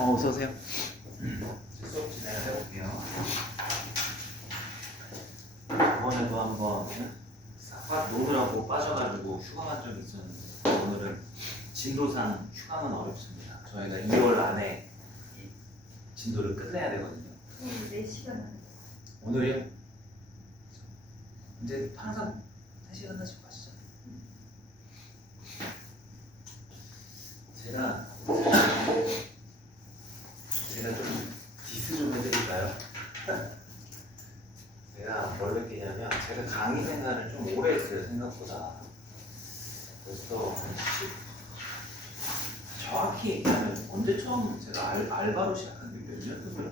어서 오세요. 수업 진행을 해볼게요. 저번에도 한번 싹 노느라고 빠져가지고 휴가만 좀 있었는데 오늘은 진도상 휴가는 어렵습니다. 저희가 2월 안에 이 진도를 끝내야 되거든요. 4시간. 오늘이요? 이제 항상 3시간 하시고 가시죠. 제가 좀 디스 좀 해드릴까요? 제가 뭘 느끼냐면 제가 강의 생활을 좀 오래 했어요. 생각보다 벌써 한 10, 정확히 얘기하면 언제 처음 제가 알바로 시작한 게 몇 년도더라?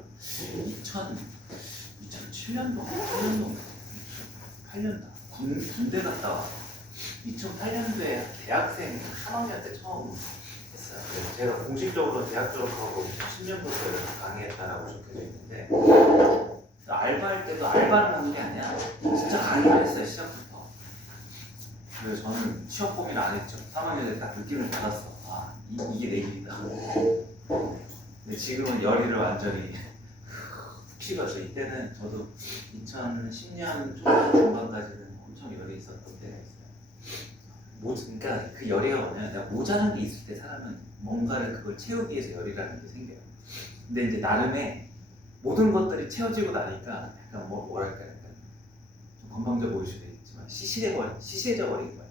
2007년도? 8년도? 8년도 군대 갔다 와 2008년도에 대학생 3학년 때 처음 했어요. 그래서 제가 공식적으로 대학 졸업하고 2010년부터 강의했다라고 적혀져 있는데 알바할 때도 알바를 하는 게 아니야. 진짜 강의를 했어요. 시작부터. 그래서 저는 취업 고민을 안 했죠. 3학년 때 딱 느낌을 받았어. 아, 이게 내 길이다. 근데 지금은 열의를 완전히 식었어요. 이때는 저도 2010년 초반 중반까지는 엄청 열이 있었던 때가 있어요. 그러니까 그 열의가 뭐냐면 내가 모자란 게 있을 때 사람은 뭔가를 그걸 채우기 위해서 열이라는 게 생겨요. 근데 이제 나름의 모든 것들이 채워지고 나니까 약간 뭐랄까 약간 좀 건방져 보일 수도 있지만 시시해져 버린 거예요.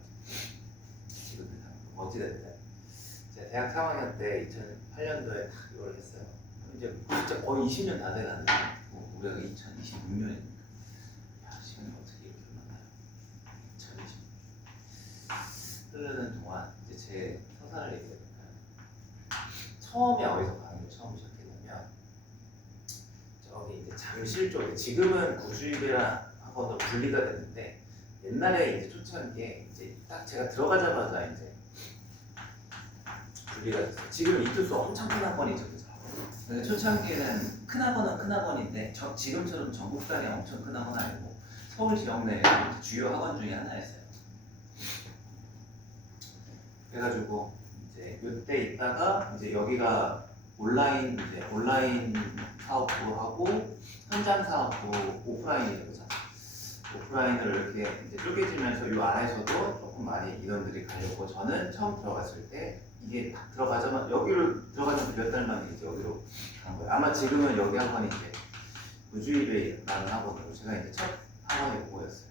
지금 어찌됐든 제가 대학 3학년 때 2008년도에 딱 이걸 했어요. 이제 진짜 거의 20년 다 돼가는데 우리가 2026년이니까 야, 시간이 어떻게 이렇게 많나요? 2020 흐르는 동안 이제 제 서사를 얘기해볼까요? 처음에 어디서 강의를 처음 시작했냐면 저기 이제 잠실 쪽에 지금은 구주일이랑 학원으로 분리가 됐는데 옛날에 이제 초창기에 이제 딱 제가 들어가자마자 이제 분리가 됐어요. 지금 이투수 엄청 큰 학원이죠, 그죠? 초창기에는 큰 학원은 큰 학원인데 지금처럼 전국 단위 엄청 큰 학원은 아니고 서울 지역 내 주요 학원 중에 하나였어요. 그래가지고 이제 이때 있다가 이제 여기가 온라인 사업도 하고 현장 사업도 오프라인이죠, 그죠? 오프라인을 이렇게 이제 쪼개지면서 이 안에서도 조금 많이 인원들이 갈렸고 저는 처음 들어갔을 때 이게 딱 들어가자마자 여기로 들어가자마자 몇 달 만에 이제 여기로 간 거예요. 아마 지금은 여기 학원이 이제 우주이베이라는 학원으로 제가 이제 첫 학원이 그거였어요.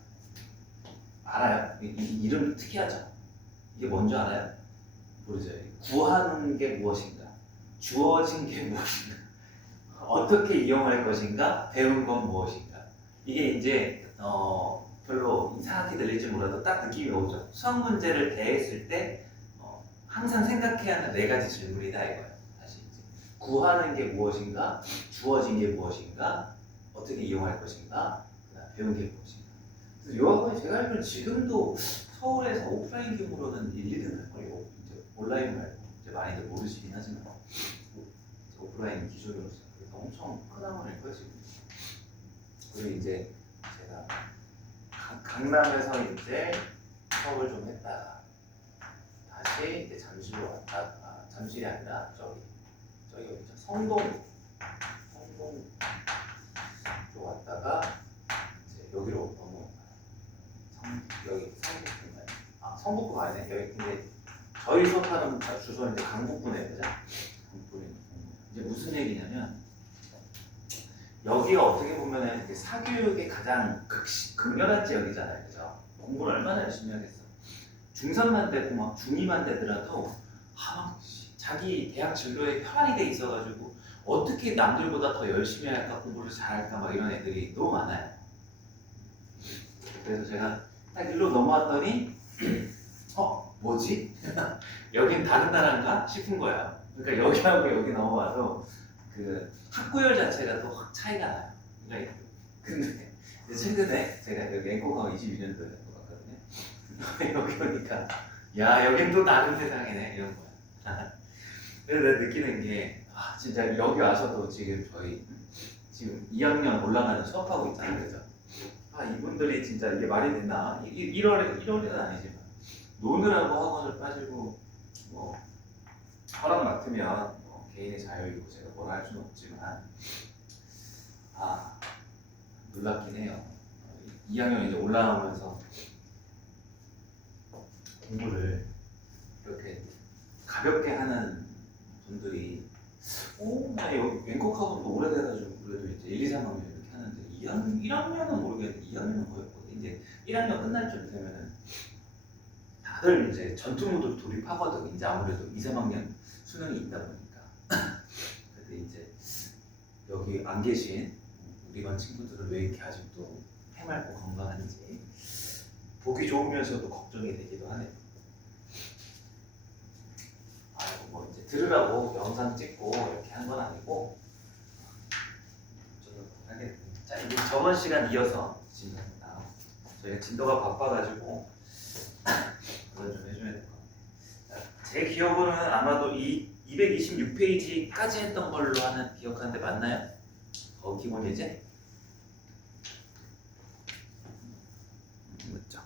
알아요? 이름 특이하죠? 이게 뭔지 알아요? 모르죠? 구하는 게 무엇인가? 주어진 게 무엇인가? 어떻게 이용할 것인가? 배운 건 무엇인가? 이게 이제 별로 이상하게 들릴지 몰라도 딱 느낌이 오죠. 수학 문제를 대했을 때 항상 생각해야 하는 4가지 질문이다 이거예요. 다시 이제 구하는 게 무엇인가, 주어진 게 무엇인가, 어떻게 이용할 것인가, 배운 게 무엇인가. 그래서 이 학원이 제가 알기로는 지금도 서울에서 오프라인 규모로는 1, 2등 할 거예요. 이제 온라인 말고 이제 많이들 모르시긴 하지만 오프라인 기준으로서 엄청 큰 학원일 거예요 지금. 그리고 이제 제가 강남에서 이제 수업을 좀 했다가 다시 이제 잠실로 왔다가 잠실이 아니라 저기 어디죠? 성동 쪽 왔다가 이제 여기로 넘어온 거예요. 여기 성북구인가요? 아 성북구가 아니네. 여기 근데 저희 수업하는 주소는 이제 강북구네요, 그죠? 강북구는 이제 무슨 얘기냐면 여기가 어떻게 보면은 사교육의 가장 극렬한 지역이잖아요, 그죠? 공부를 얼마나 열심히 하겠어. 중3만 되고 막 중2만 되더라도 자기 대학 진로에 편안히 돼 있어가지고 어떻게 남들보다 더 열심히 할까, 공부를 잘할까 막 이런 애들이 너무 많아요. 그래서 제가 딱 일로 넘어왔더니 뭐지? 여긴 다른 나라인가 싶은 거야. 그러니까 여기하고 여기 넘어와서 그 학구열 자체가 또 확 차이가 나요. 그러니까 근데 최근에 제가 여기 앵코가 22년도에 갔거든요. 여기 오니까 야 여긴 또 다른 세상이네 이런 거야. 그래서 내가 느끼는 게 진짜 여기 와서도 지금 저희 지금 2학년 올라가는 수업하고 있잖아요, 그죠? 이분들이 진짜 이게 말이 됐나? 1월에는 아니지만 노느라고 학원을 빠지고 뭐 허락 맡으면 개인의 자유이고 제가 뭐라 할 수는 없지만 놀랍긴 해요. 2학년 이제 올라오면서 공부를 이렇게 가볍게 하는 분들이 나 여기 앵커학원도 오래돼가지고 그래도 이제 1, 2, 3학년 이렇게 하는데 1학년은 모르겠는데 2학년은 거의 없거든. 이제 1학년 끝날 쯤 되면은 다들 이제 전투 모드로 돌입하거든. 이제 아무래도 2, 3학년 수능이 있다 보니까. 근데 이제 여기 안 계신 우리 반 친구들은 왜 이렇게 아직도 해맑고 건강한지 보기 좋으면서도 걱정이 되기도 하네요. 뭐 이제 들으라고 영상 찍고 이렇게 한 건 아니고 저도 하게 됩니다. 자, 이제 저번 시간 이어서 진도입니다. 저희가 진도가 바빠가지고 그건 좀 해줘야 될 것 같아요. 제 기억으로는 아마도 이 226페이지까지 했던 걸로 기억하는데 맞나요? 기본 예제? 맞죠?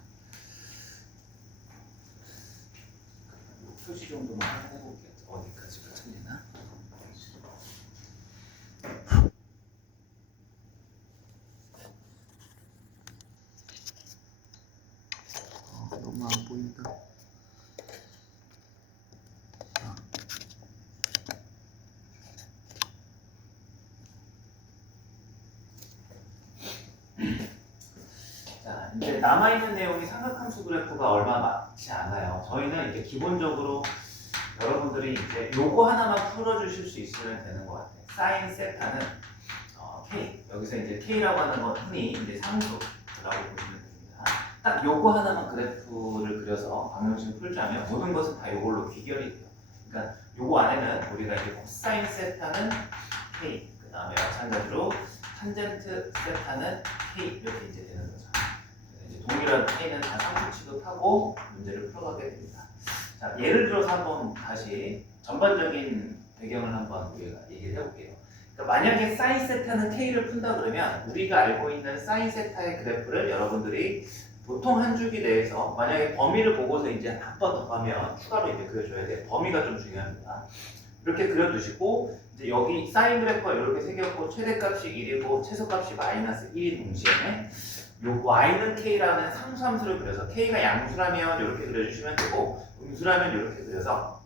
표시 정도만 해볼게요. 어디까지가 틀리나? 너무 안 보인다. 자, 이제 남아있는 내용이 삼각함수 그래프가 얼마 많지 않아요. 저희는 이제 기본적으로 여러분들이 이제 요거 하나만 풀어주실 수 있으면 되는 것 같아요. 사인 세타는 K. 여기서 이제 K라고 하는 건 흔히 이제 상수라고 보시면 됩니다. 딱 요거 하나만 그래프를 그려서 방정식을 풀자면 모든 것은 다 요걸로 귀결이 돼요. 그러니까 요거 안에는 우리가 이제 코사인 세타는 K, 그 다음에 마찬가지로 탄젠트 세타는 K 이렇게 이제 되는 거죠. 이제 동일한 K는 다 상수 취급하고 문제를 풀어가게 됩니다. 자, 예를 들어서 한번 다시 전반적인 배경을 한번 우리가 얘기를 해볼게요. 그러니까 만약에 사인 세타는 K를 푼다 그러면 우리가 알고 있는 사인 세타의 그래프를 여러분들이 보통 한 주기 내에서 만약에 범위를 보고서 이제 한 번 더 가면 추가로 이제 그려줘야 돼요. 범위가 좀 중요합니다. 이렇게 그려두시고 이제 여기 사인 그래프가 이렇게 생겼고 최대값이 1이고 최소값이 마이너스 1인 동시에 요 y는 k라는 상수함수를 그려서 k가 양수라면 이렇게 그려주시면 되고 음수라면 이렇게 그려서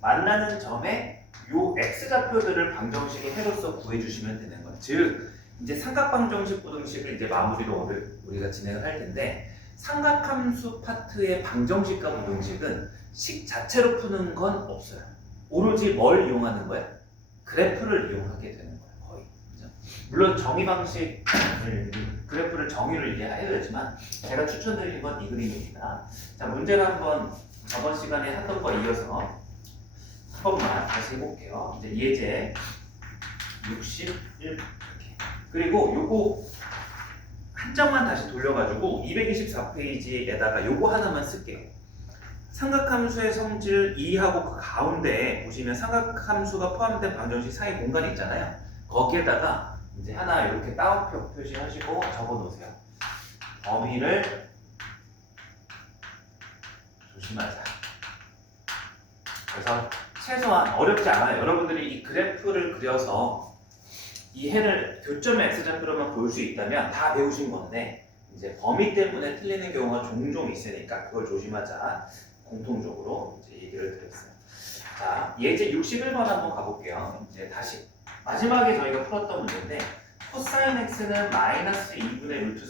만나는 점에 요 x좌표들을 방정식의 해로서 구해주시면 되는 거예요. 즉 이제 삼각방정식 부등식을 이제 마무리로 오늘 우리가 진행을 할 텐데 삼각함수 파트의 방정식과 부등식은 식 자체로 푸는 건 없어요. 오로지 뭘 이용하는 거예요? 그래프를 이용하게 되는 거예요. 거의. 그죠? 물론 정의 방식 그래프를 정의를 이제 해야 되지만 제가 추천드리는 건 이 그림입니다. 자, 문제를 한번 저번 시간에 했던 거 이어서 한 번만 다시 해볼게요. 이제 예제 61 이렇게. 그리고 요거 한 장만 다시 돌려가지고 224페이지에다가 요거 하나만 쓸게요. 삼각함수의 성질 2하고 그 가운데 보시면 삼각함수가 포함된 방정식 사이 공간이 있잖아요. 거기에다가 이제 하나 이렇게 따옴표 표시하시고 적어 놓으세요. 범위를 조심하자. 그래서 최소한 어렵지 않아요. 여러분들이 이 그래프를 그려서 이 해를 교점의 x좌표로만 볼 수 있다면 다 배우신 건데 이제 범위 때문에 틀리는 경우가 종종 있으니까 그걸 조심하자. 공통적으로 이제 얘기를 드렸어요. 자, 예제 61번 한번 가볼게요. 이제 다시 마지막에 저희가 풀었던 문제인데 코사인 x는 마이너스 2분의 루트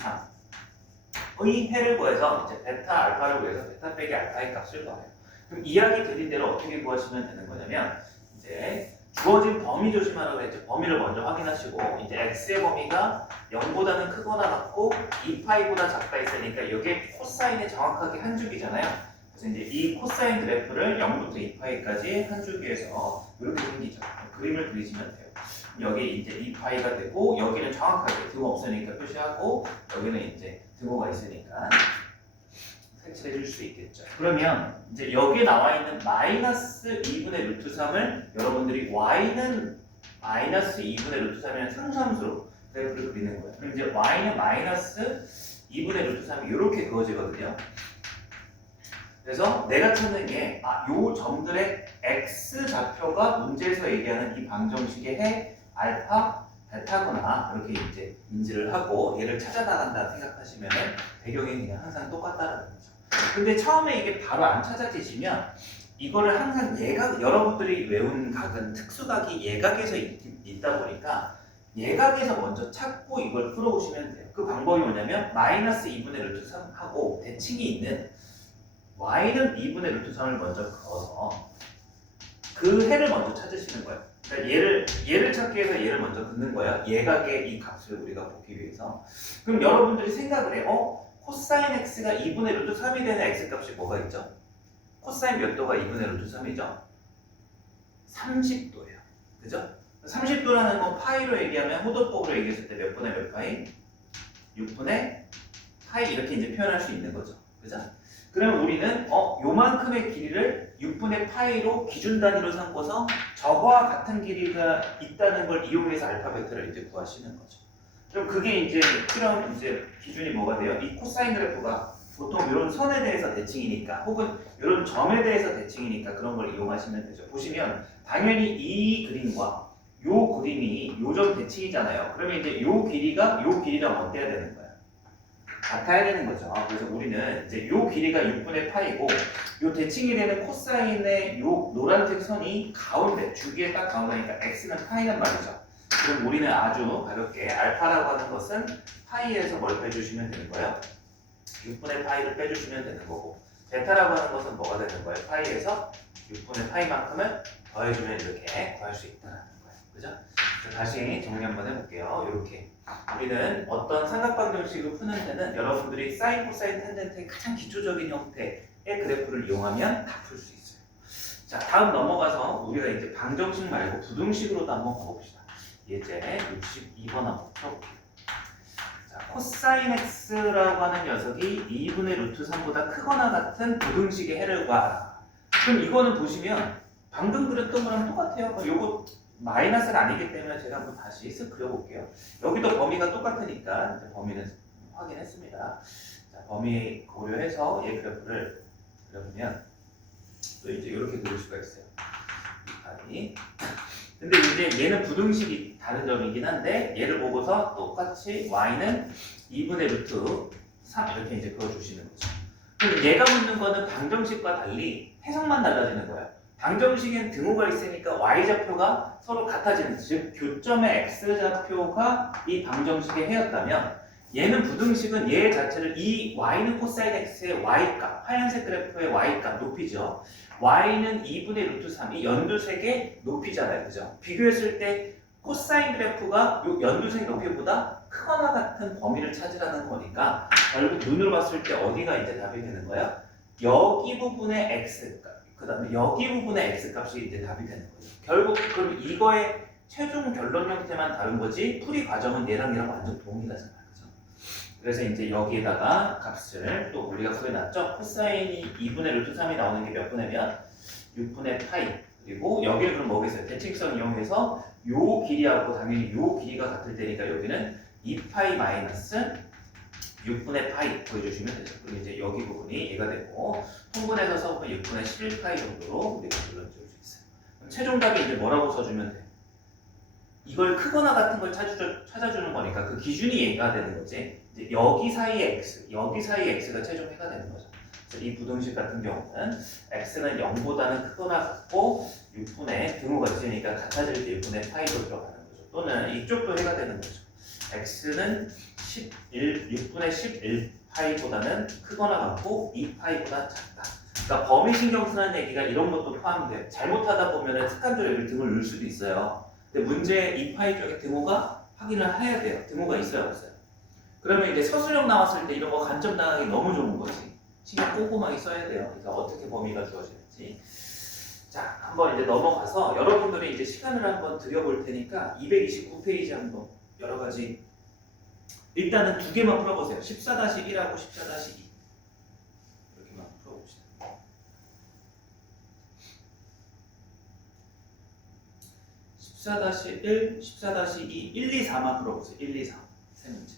3의 해를 구해서 이제 베타 알파를 구해서 베타 빼기 알파의 값을 구해요. 그럼 이야기 드린 대로 어떻게 구하시면 되는 거냐면 이제 주어진 범위 조심하라고 했죠. 범위를 먼저 확인하시고 이제 x의 범위가 0보다는 크거나 같고 2파이보다 작다 했으니까 이게 코사인의 정확하게 한 줄기잖아요. 그래서 이제 이 코사인 그래프를 0부터 2파이까지 한 줄기에서 이렇게 생기죠. 그림을 그리시면 돼요. 여기 이제 2파이가 되고 여기는 정확하게 등호 없으니까 표시하고 여기는 이제 등호가 있으니까 색칠해 줄 수 있겠죠. 그러면 이제 여기에 나와 있는 마이너스 2분의 루트 3을 여러분들이 y는 마이너스 2분의 루트 3이라는 상수함수로 그래프를 그리는 거예요. 그럼 이제 y는 마이너스 2분의 루트 3이 이렇게 그어지거든요. 그래서 내가 찾는 게 요 점들의 x 좌표가 문제에서 얘기하는 이 방정식의 해 알파 베타구나 이렇게 이제 인지를 하고 얘를 찾아나간다 생각하시면 배경이 그냥 항상 똑같다라는 거죠. 근데 처음에 이게 바로 안 찾아지시면 이거를 항상 예각, 여러분들이 외운 각은 특수각이 예각에서 있다 보니까 예각에서 먼저 찾고 이걸 풀어오시면 돼요. 그 방법이 뭐냐면 마이너스 2분의 루트 3 하고 대칭이 있는 y는 2분의 루트 3을 먼저 그어서 그 해를 먼저 찾으시는 거예요. 그러니까 얘를 찾기 위해서 얘를 먼저 긋는 거야. 예각의 이 값을 우리가 보기 위해서. 그럼 여러분들이 생각을 해. 코사인 x가 2분의 루트 3이 되는 x 값이 뭐가 있죠? 코사인 몇 도가 2분의 루트 3이죠? 30도예요. 그죠? 30도라는 건 파이로 얘기하면 호도법으로 얘기했을 때 몇 분의 몇 파이? 6분의 파이 이렇게 이제 표현할 수 있는 거죠. 그죠? 그러면 우리는 요만큼의 길이를 6분의 파이로 기준 단위로 삼고서 저거와 같은 길이가 있다는 걸 이용해서 알파 베타를 이제 구하시는 거죠. 그럼 그게 이제 필요한 이제 기준이 뭐가 돼요? 이 코사인 그래프가 보통 이런 선에 대해서 대칭이니까 혹은 이런 점에 대해서 대칭이니까 그런 걸 이용하시면 되죠. 보시면 당연히 이 그림과 요 그림이 요점 대칭이잖아요. 그러면 이제 요 길이가 요 길이랑 어때야 되는 거예요? 같아야 되는 거죠. 그래서 우리는 이제 요 길이가 6분의 파이고 요 대칭이 되는 코사인의 요 노란색 선이 가운데 주기에 딱 가운데니까 x는 파이란 말이죠. 그럼 우리는 아주 가볍게 알파라고 하는 것은 파이에서 뭘 빼주시면 되는 거예요? 6분의 파이를 빼주시면 되는 거고 베타라고 하는 것은 뭐가 되는 거예요? 파이에서 6분의 파이만큼을 더해주면 이렇게 구할 수 있다는 거예요. 그죠? 다시 정리 한번 해볼게요. 이렇게 우리는 어떤 삼각방정식을 푸는 데는 여러분들이 사인, 코사인, 탄젠트의 가장 기초적인 형태의 그래프를 이용하면 다 풀 수 있어요. 자, 다음 넘어가서 우리가 이제 방정식 말고 부등식으로도 한번 가봅시다. 예제 62번 한번 풀어볼게요. 자, 코사인 x라고 하는 녀석이 2분의 루트 3보다 크거나 같은 부등식의 해를 구하라. 그럼 이거는 보시면 방금 그렸던 거랑 똑같아요. 요거 마이너스가 아니기 때문에 제가 한번 다시 쓱 그려볼게요. 여기도 범위가 똑같으니까 이제 범위는 확인했습니다. 자, 범위 고려해서 얘 그래프를 그려보면 또 이제 이렇게 그릴 수가 있어요. 아니. 근데 이제 얘는 부등식이 다른 점이긴 한데 얘를 보고서 똑같이 y는 2분의 루트 3 이렇게 이제 그어주시는 거죠. 그럼 얘가 묻는 거는 방정식과 달리 해석만 달라지는 거예요. 방정식엔 등호가 있으니까 y좌표가 서로 같아지는, 즉 교점의 x좌표가 이 방정식의 해였다면 얘는 부등식은 얘 자체를 이 y는 코사인 x의 y값, 하얀색 그래프의 y값 높이죠. y는 2분의 루트 3이 연두색의 높이잖아요. 그죠? 비교했을 때 코사인 그래프가 요 연두색 높이보다 크거나 같은 범위를 찾으라는 거니까 결국 눈으로 봤을 때 어디가 이제 답이 되는 거야? 여기 부분의 x값, 그 다음에 여기 부분의 x값이 이제 답이 되는 거죠. 결국 그럼 이거의 최종 결론 형태만 다른 거지 풀이 과정은 얘랑 완전 동일하잖아요. 그죠? 그래서 이제 여기에다가 값을 또 우리가 구해놨죠. 코사인이 2분의 루트 3이 나오는 게 몇 분의 몇? 6분의 파이. 그리고 여기를 그럼 뭐겠어요? 대칭성 이용해서 요 길이하고 당연히 요 길이가 같을 테니까 여기는 2파이 마이너스 6분의 파이 보여주시면 되죠. 그럼 이제 여기 부분이 얘가 되고 통분해서 써보면 6분의 11파이 정도로 우리가 불러줄 수 있어요. 그럼 최종답이 이제 뭐라고 써주면 돼? 이걸 크거나 같은 걸 찾아주는 거니까 그 기준이 얘가 되는 거지. 이제 여기 사이의 x, 여기 사이의 x가 최종 해가 되는 거죠. 그래서 이 부등식 같은 경우는 x는 0보다는 크거나 같고 6분의 등호가 있으니까 같아질 때 6분의 파이로 들어가는 거죠. 또는 이쪽도 해가 되는 거죠. x는 6분의 11파이보다는 크거나 같고 2파이보다 작다. 그러니까 범위 신경 쓰는 얘기가 이런 것도 포함돼요. 잘못하다 보면 습관적으로 여기 등을 넣을 수도 있어요. 근데 문제 2파이 쪽에 등호가 확인을 해야 돼요. 등호가 있어요, 없어요? 그러면 이제 서술형 나왔을 때 이런 거 간접 나가기 너무 좋은 거지. 신경 꼼꼼하게 써야 돼요. 그래서 어떻게 범위가 주어지는지. 자, 한번 이제 넘어가서 여러분들이 이제 시간을 한번 들여볼 테니까 229페이지 한번 여러 가지 일단은 두 개만 풀어보세요. 14-1하고 14-2 이렇게만 풀어봅시다. 14-1, 14-2, 1, 2, 4만 풀어보세요. 1, 2, 4 세 문제.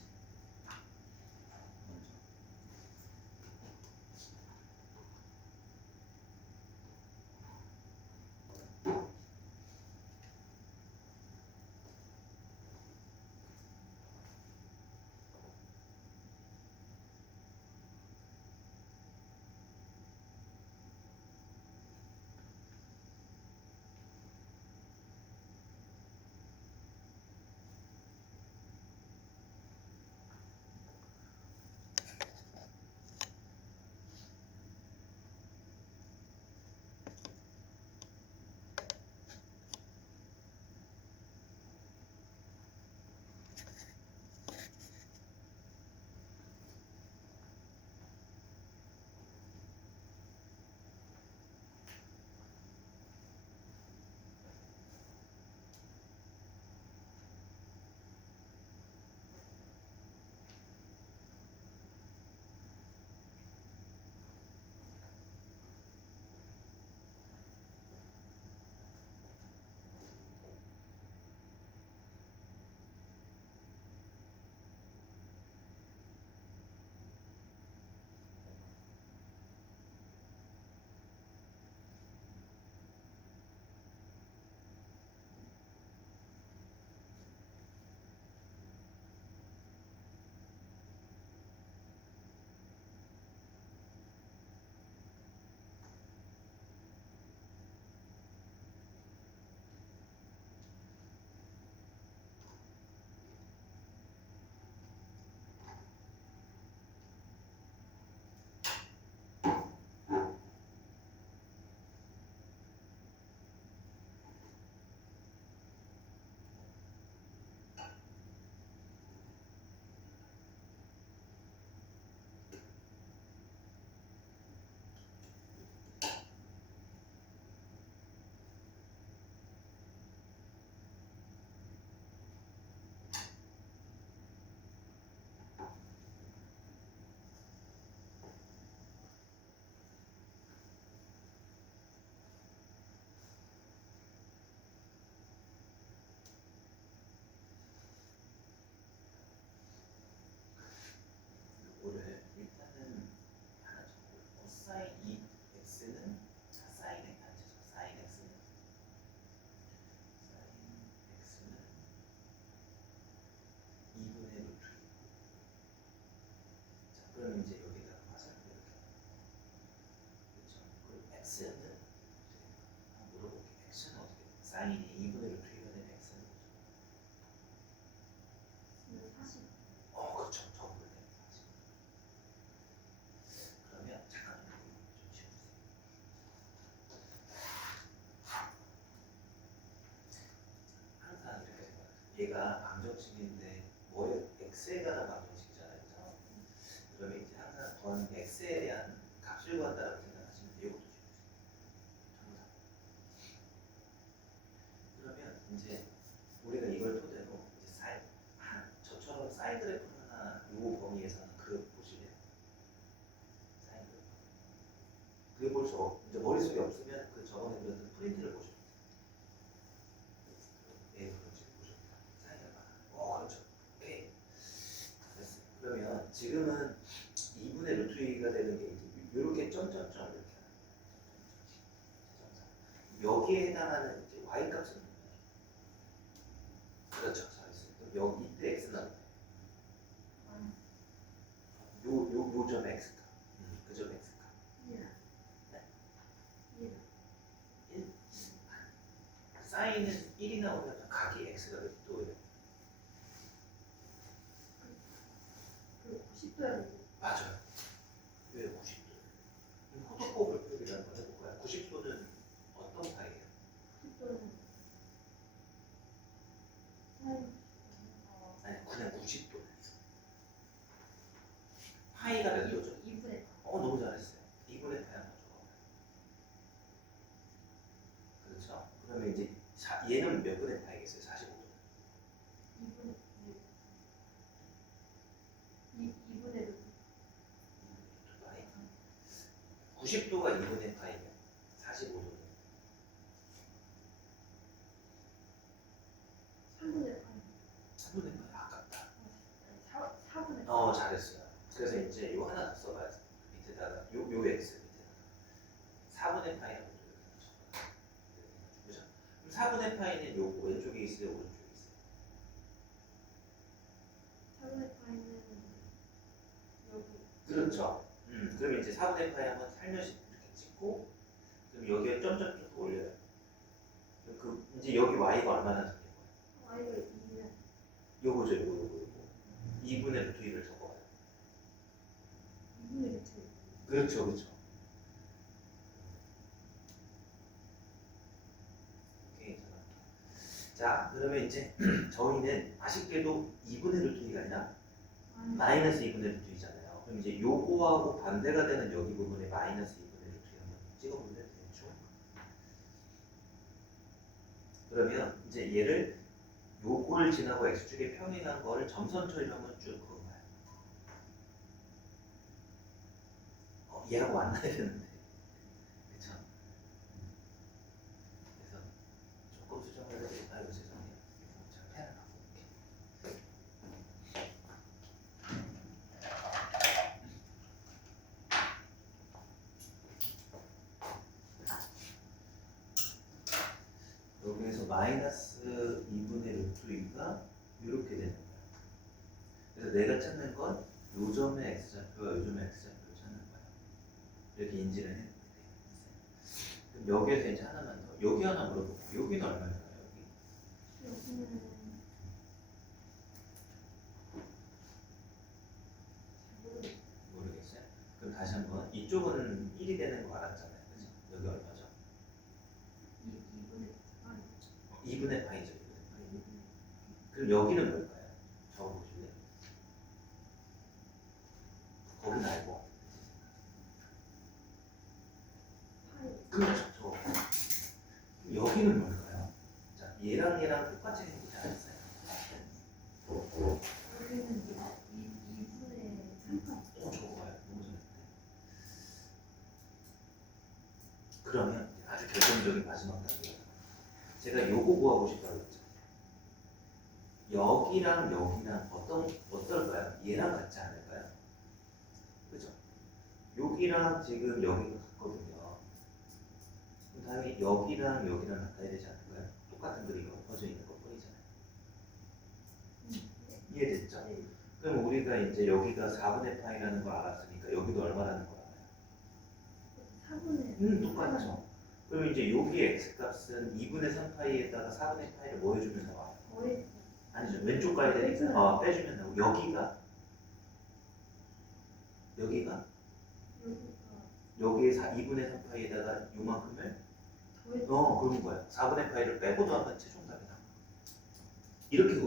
사인이 2분의 루트 1은 x는 뭐죠? 40. 그렇죠. 적을 때 40. 그러면 잠깐만 이거 좀 지워주세요. 항상 이렇게 생각해요. 얘가 방정식인데 뭐에 x에 관한 방정식이잖아요. 그죠? 그러면 이제 항상 구하는 게 x에 대한 값을 구한다고 생각하시면 돼요. 이것도 지워주세요. 정답. 그러면 이제 우리가 이걸 토대로 이제 저처럼 사인 그래프 하나 요 범위에서는 그래프 보시면 사인 그래프. 그게 볼 수 이제 머릿속에 없으면 그 저번에 그렸던 프린트를 보셔도 돼요. 그렇지 보셨다. 사인을 봐. 그렇죠. 오케이. 잘했어요. 그러면 지금은 2분의 루트 2가 되는 게 이제 이렇게 점점점 이렇게 하는 거예요. 여기에 해당하는 이제 y 값은 그렇죠. 잘했어요. 그럼 여기 이때 x는 요점 x값. 그 점 x값. 1. 네. 1. 1. 사인은 1이 나오면 각이 x가 몇 도예요? 그 90도야. 맞아요. 왜 90도? 호두법을 표기를 한번 해볼까요? 90도는 어떤 파이예요? 90도는 사인. 아니 그냥 90도. 파이가 몇 도죠? 2분의 너무 잘했어요. 2분의 파이 한번 줘봐요. 그렇죠? 그러면 이제 얘는 몇 분의 파이겠어요? 45도. 2분의 2분의 루트. 90도가 2분의 파이면 45도는 3분의 8. 3분의 파이. 아깝다. 4분의 잘했어요. 그래서 이제 요 하나 더 써봐야 돼. 밑에다가 요 x 밑에다가 4분의 파이 하면 그죠? 그럼 4분의 파이는 요 왼쪽에 있어요, 오른쪽에 있어요? 4분의 8은 여기. 그렇죠. 그럼 이제 4분의 파이 한번 살며시 이렇게 찍고, 그럼 여기에 점점점 올려요. 그 이제 여기 y가 얼마나 생긴 거예요? y가 2면 요거죠, 요거. 2분의 루트 1을 적어봐요. 2분의 루트. 그렇죠. 오케이, 자, 그러면 이제 저희는 아쉽게도 2분의 루트 2가 아니라 마이너스 2분의 루트 2잖아요. 그럼 이제 요거하고 반대가 되는 여기 부분에 마이너스 2분의 루트 2 한번 찍어보면 되겠죠? 그러면 이제 얘를 요걸 지나고 x축에 평행한 거를 점선 처리를 한번 쭉 그어봐요. 얘하고 만나야 되는데. 그쵸? 그래서 조금 수정을 해드릴까? 아이고 죄송해요. 제가 펜을 갖고 올게요. 여기에서 마이너스 2분의 루트 2가 이렇게 되는 거야. 그래서 내가 찾는 건 요점의 x좌표와 요점의 x좌표를 찾는 거야. 이렇게 인지를 해야 돼요. 그럼 여기에서 이제 하나만 더. 여기 하나 물어볼게요. 여기는 얼마일까요? 여기는 모르겠어요. 그럼 다시 한번. 이쪽은 1이 되는 거 알았잖아요. 그죠? 여기 얼마죠? 2분의 파이죠. 2분의 파이. 그럼 여기는 뭘까요? 적어보실래요? 거기는 알고. 그렇죠. 여기는 뭘까요? 자, 얘랑 똑같이 생기지 않았어요? 여기는 2분의 3가. 저거 봐요. 너무 잘했네. 그러면 아주 결정적인 마지막 단계가 제가 요거 구하고 싶다고 했죠. 여기랑 어떨까요? 얘랑 같지 않을까요? 그죠? 여기랑 지금 여기가 같거든요. 그럼 당연히 여기랑 같아야 되지 않을까요? 똑같은 그림이 엎어져 있는 것 뿐이잖아요. 이해됐죠? 네. 그럼 우리가 이제 여기가 4분의 파이라는 걸 알았으니까 여기도 얼마라는 걸 알아요? 4분의 똑같죠. 그럼 이제 여기 x값은 2분의 3파이에다가 4분의 파이를 뭐 해주면 나와요? 거의 아니죠. 왼쪽 가야 되니까 빼주면 나오고 여기가 여기가 여기에 2분의 3파이에다가 요만큼을 거의 그런 거야. 4분의 파이를 빼고도 한번 최종답이 나와. 이렇게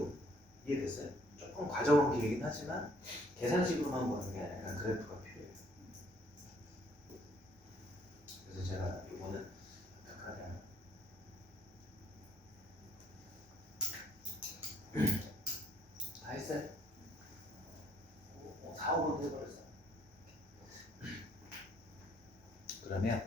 이해됐어요? 조금 과정은 길긴 하지만 계산식으로만 보는 게 아니라 그래프가 필요해요. 그래서 제가 이거는 어떻게 하냐면 다 했어요? 4, 5분 해버렸어. 그러면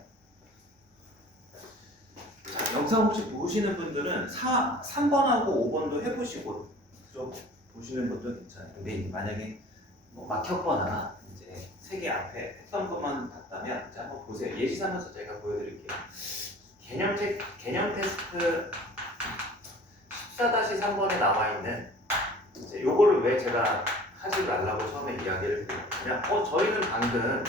자, 영상 혹시 보시는 분들은 3번하고 5번도 해보시고 좀 보시는 것도 괜찮아요. 근데 만약에 뭐 막혔거나 이제 세 개 앞에 했던 것만 봤다면 이제 한번 보세요. 예시 삼아서 제가 보여드릴게요. 개념 테스트 14-3번에 나와 있는 이제 요거를 왜 제가 하지 말라고 처음에 이야기를 드렸냐면 저희는 방금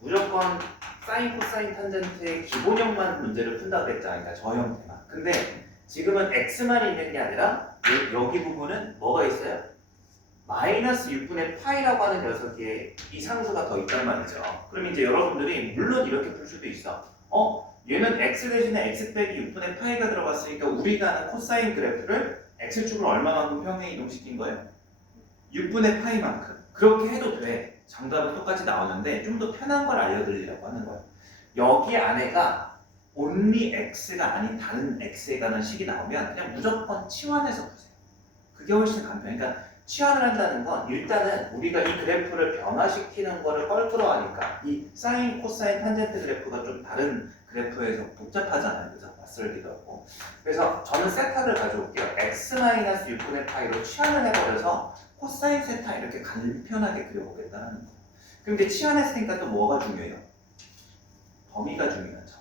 무조건 사인, 코사인, 탄젠트의 기본형만 문제를 푼다고 그랬잖아요. 그러니까 저 형태만. 근데 지금은 x만 있는 게 아니라 여기 부분은 뭐가 있어요? 마이너스 6분의 파이라고 하는 녀석의 이 상수가 더 있단 말이죠. 그럼 이제 여러분들이 물론 이렇게 풀 수도 있어. 얘는 x 대신에 x 빼기 6분의 파이가 들어갔으니까 우리가 아는 코사인 그래프를 x축으로 얼마만큼 평행 이동시킨 거예요? 6분의 파이만큼. 그렇게 해도 돼. 정답은 똑같이 나오는데 좀 더 편한 걸 알려드리려고 하는 거예요. 여기 안에가 only x가 아닌 다른 x에 관한 식이 나오면 그냥 무조건 치환해서 보세요. 그게 훨씬 간편해요. 그러니까 치환을 한다는 건 일단은 우리가 이 그래프를 변화시키는 거를 껄끄러 하니까 이 사인, 코사인, 탄젠트 그래프가 좀 다른 그래프에서 복잡하잖아요. 그래서 낯설기도 하고. 그래서 저는 세타를 가져올게요. x-6분의 파이로 치환을 해버려서 코사인 세타 이렇게 간편하게 그려보겠다는 거예요. 그럼 이제 치환했으니까 또 뭐가 중요해요? 범위가 중요하죠.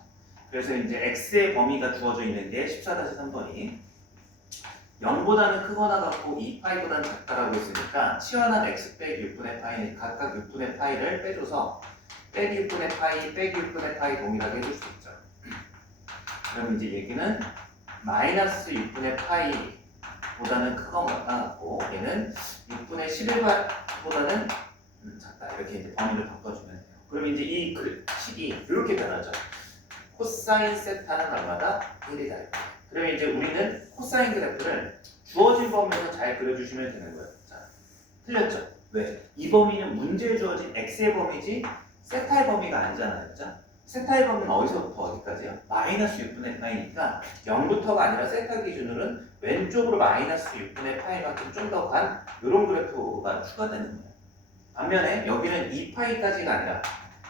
그래서 이제 x의 범위가 주어져 있는 게 14-3번이 0보다는 크거나 같고 2파이보다는 작다라고 했으니까 치환한 x 빼기 6분의 파이 각각 6분의 파이를 빼줘서 빼기 6분의 파이 빼기 6분의 파이 동일하게 해줄 수 있죠. 그럼 이제 얘기는 마이너스 6분의 파이보다는 크거나 같고 얘는 6분의 11보다는 작다. 이렇게 이제 범위를 바꿔주면 돼요. 그럼 이제 이 식이 이렇게 변하죠. 코사인 세타는 얼마다? 1이다. 그러면 이제 우리는 코사인 그래프를 주어진 범위에서 잘 그려주시면 되는 거예요. 자, 틀렸죠? 왜? 이 범위는 문제에 주어진 x의 범위지 세타의 범위가 아니잖아요. 그죠? 세타의 범위는 어디서부터 어디까지요? 마이너스 6분의 파이니까 0부터가 아니라 세타 기준으로는 왼쪽으로 마이너스 6분의 파이만큼 좀 더 간 이런 그래프가 추가되는 거예요. 반면에 여기는 2파이까지가 아니라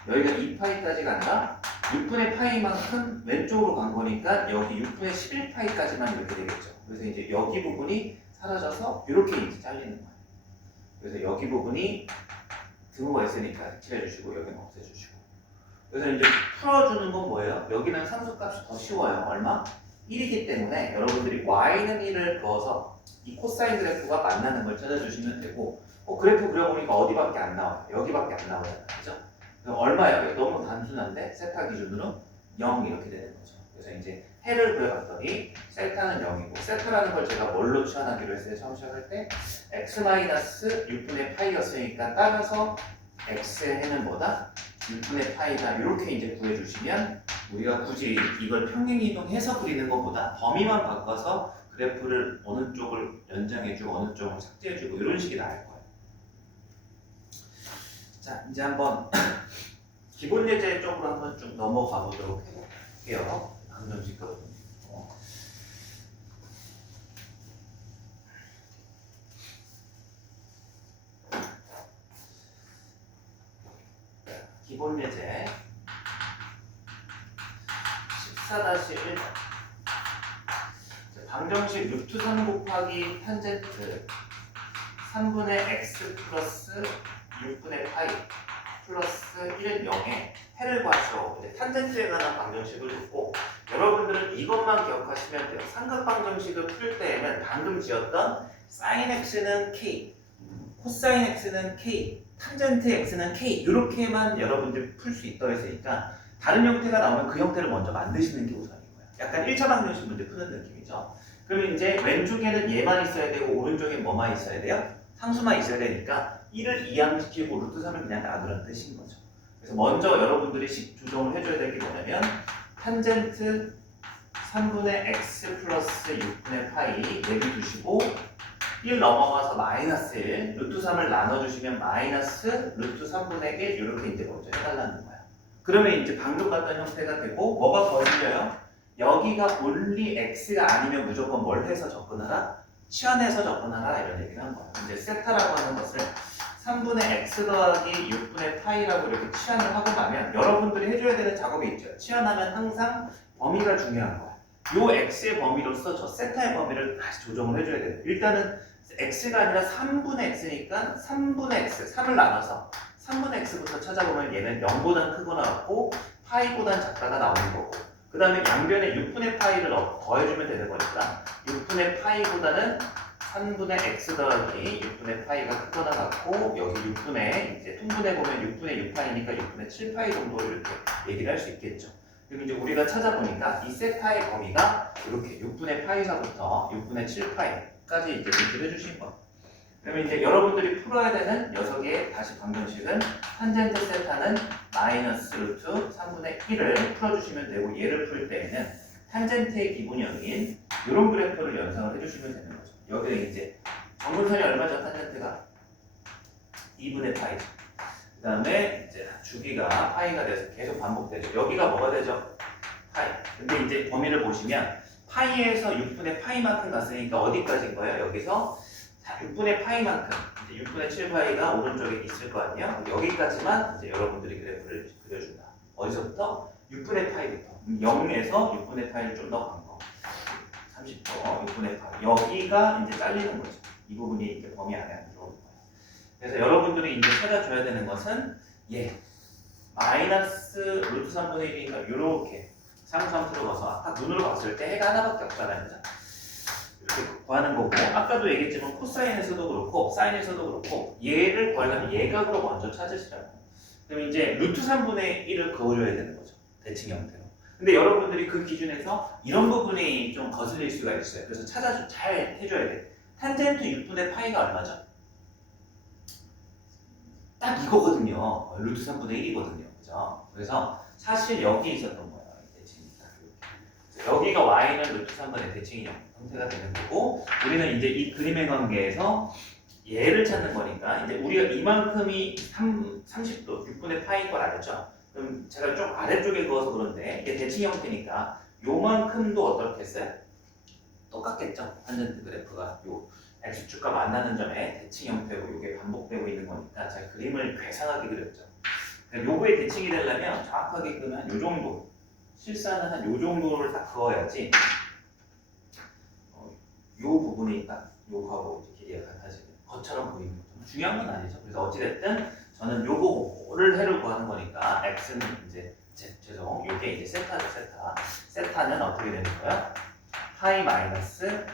여기가 2파이까지가 아니라 6분의 파이만큼 왼쪽으로 간 거니까 여기 6분의 11파이까지만 이렇게 되겠죠. 그래서 이제 여기 부분이 사라져서 이렇게 이제 잘리는 거예요. 그래서 여기 부분이 등호가 있으니까 칠해주시고 여기는 없애주시고. 그래서 이제 풀어주는 건 뭐예요? 여기는 상수값이 더 쉬워요. 얼마? 1이기 때문에 여러분들이 y는 1을 그어서 이 코사인 그래프가 만나는 걸 찾아주시면 되고 그래프 그려보니까 어디밖에 안 나와요. 여기밖에 안 나오잖아요. 그죠? 얼마예요? 너무 단순한데 세타 기준으로 0 이렇게 되는 거죠. 그래서 이제 해를 그려봤더니 세타는 0이고 세타라는 걸 제가 뭘로 치환하기로 했어요? 처음 시작할 때 x-6분의 파이였으니까 따라서 x의 해는 뭐다? 6분의 파이다. 이렇게 이제 구해주시면 우리가 굳이 이걸 평행 이동해서 그리는 것보다 범위만 바꿔서 그래프를 어느 쪽을 연장해주고 어느 쪽을 삭제해주고 이런 식이 나을 거예요. 자, 이제 한번 기본 예제 쪽으로 한번 쭉 넘어가 보도록 해볼게요. 방정식거든요. 기본 예제 14-1 방정식 루트 3 곱하기 탄젠트 3분의 x 플러스 6분의 파이 플러스 1은 0에 해를 구하시오. 탄젠트에 관한 방정식을 줬고 여러분들은 이것만 기억하시면 돼요. 삼각 방정식을 풀 때에는 방금 지었던 sin x는 k, 코사인 x는 k, 탄젠트 x는 k 이렇게만 여러분들 풀 수 있다고 했으니까 다른 형태가 나오면 그 형태를 먼저 만드시는 게 우선인 거예요. 약간 1차 방정식 문제 푸는 느낌이죠. 그러면 이제 왼쪽에는 얘만 있어야 되고 오른쪽엔 뭐만 있어야 돼요? 상수만 있어야 되니까 1을 이항시키고 루트 3을 그냥 놔두라는 뜻인 거죠. 그래서 먼저 여러분들이 식 조정을 해줘야 될 게 뭐냐면 탄젠트 3분의 x 플러스 6분의 파이 내비두시고 1 넘어가서 마이너스 1, 루트 3을 나눠주시면 마이너스 루트 3분의 1 이렇게 이제 먼저 해달라는 거야. 그러면 이제 방금 봤던 형태가 되고 뭐가 거슬려요? 여기가 only x가 아니면 무조건 뭘 해서 접근하라? 치환해서 접근하라 이런 얘기를 한 거야. 이제 세타라고 하는 것을 3분의 x 더하기 6분의 파이라고 이렇게 치환을 하고 나면 여러분들이 해줘야 되는 작업이 있죠. 치환하면 항상 범위가 중요한 거야. 요 x의 범위로서 저 세타의 범위를 다시 조정을 해줘야 돼요. 일단은 x가 아니라 3분의 x니까 3분의 x, 3을 나눠서 3분의 x부터 찾아보면 얘는 0보다 크거나 같고 파이보다 작다가 나오는 거고 그 다음에 양변에 6분의 파이를 더해주면 되는 거니까 6분의 파이보다는 3분의 x 더하기 6분의 파이가 크거나 같고 여기 6분의 이제 통분해 보면 6분의 6파이니까 6분의 7파이 정도 이렇게 얘기를 할 수 있겠죠. 그럼 이제 우리가 찾아보니까 이 세타의 범위가 이렇게 6분의 파이사부터 6분의 7파이까지 이제 얘기를 해주신 거예요. 그러면 이제 여러분들이 풀어야 되는 녀석의 다시 방정식은 탄젠트 세타는 마이너스 루트 3분의 1을 풀어주시면 되고 얘를 풀 때에는 탄젠트의 기본형인 이런 그래프를 연상을 해주시면 되는 거죠. 여기에 이제 정근선이 얼마죠? 탄젠트가 2분의 파이죠. 그 다음에 이제 주기가 파이가 돼서 계속 반복되죠. 여기가 뭐가 되죠? 파이. 근데 이제 범위를 보시면 파이에서 6분의 파이만큼 갔으니까 어디까지인 거예요? 여기서 6분의 파이만큼 이제 6분의 7파이가 오른쪽에 있을 거 아니에요? 여기까지만 이제 여러분들이 그래프를 그려준다. 어디서부터? 6분의 파이부터 0에서 6분의 파이를 좀 더 간 거. 30도 6분의 파이. 여기가 이제 잘리는 거죠. 이 부분이 이제 범위 안에 안 들어오는 거예요. 그래서 여러분들이 이제 찾아줘야 되는 것은 마이너스 루트 3분의 1이니까 이렇게 상수함수로 가서 아까 눈으로 봤을 때 해가 하나밖에 없잖아요. 그죠? 이렇게 구하는 거고 아까도 얘기했지만 코사인에서도 그렇고 사인에서도 그렇고 얘를 구하려면 예각으로 먼저 찾으시라고. 그럼 이제 루트 3분의 1을 그어줘야 되는 거죠. 대칭 형태로. 근데 여러분들이 그 기준에서 이런 부분이 좀 거슬릴 수가 있어요. 그래서 잘 해줘야 돼. 탄젠트 6분의 파이가 얼마죠? 딱 이거거든요. 루트 3분의 1이거든요. 그죠? 그래서 사실 여기 있었던 거예요. 대칭이 딱 이렇게. 여기가 y는 루트 3분의 대칭이 형태가 되는 거고 우리는 이제 이 그림의 관계에서 얘를 찾는 거니까 이제 우리가 이만큼이 30도 6분의 파이인 걸 알았죠? 그럼 제가 좀 아래쪽에 그어서 그런데 이게 대칭 형태니까 요만큼도 어떻겠어요? 똑같겠죠? 탄젠트 그래프가 요 x축과 만나는 점에 대칭 형태고 이게 반복되고 있는 거니까 제가 그림을 괴상하게 그렸죠. 요거에 대칭이 되려면 정확하게 그러면 한 요 정도 실사는 한 요 정도를 딱 그어야지 요 부분이 딱 요거하고 길이가 같아지는 것처럼 보이는 거죠. 중요한 건 아니죠. 그래서 어찌됐든 저는 요거를 해를 구하는 거니까 x는 이제 죄송 요게 이제 세타죠. 세타는 어떻게 되는 거야? 파이 마이너스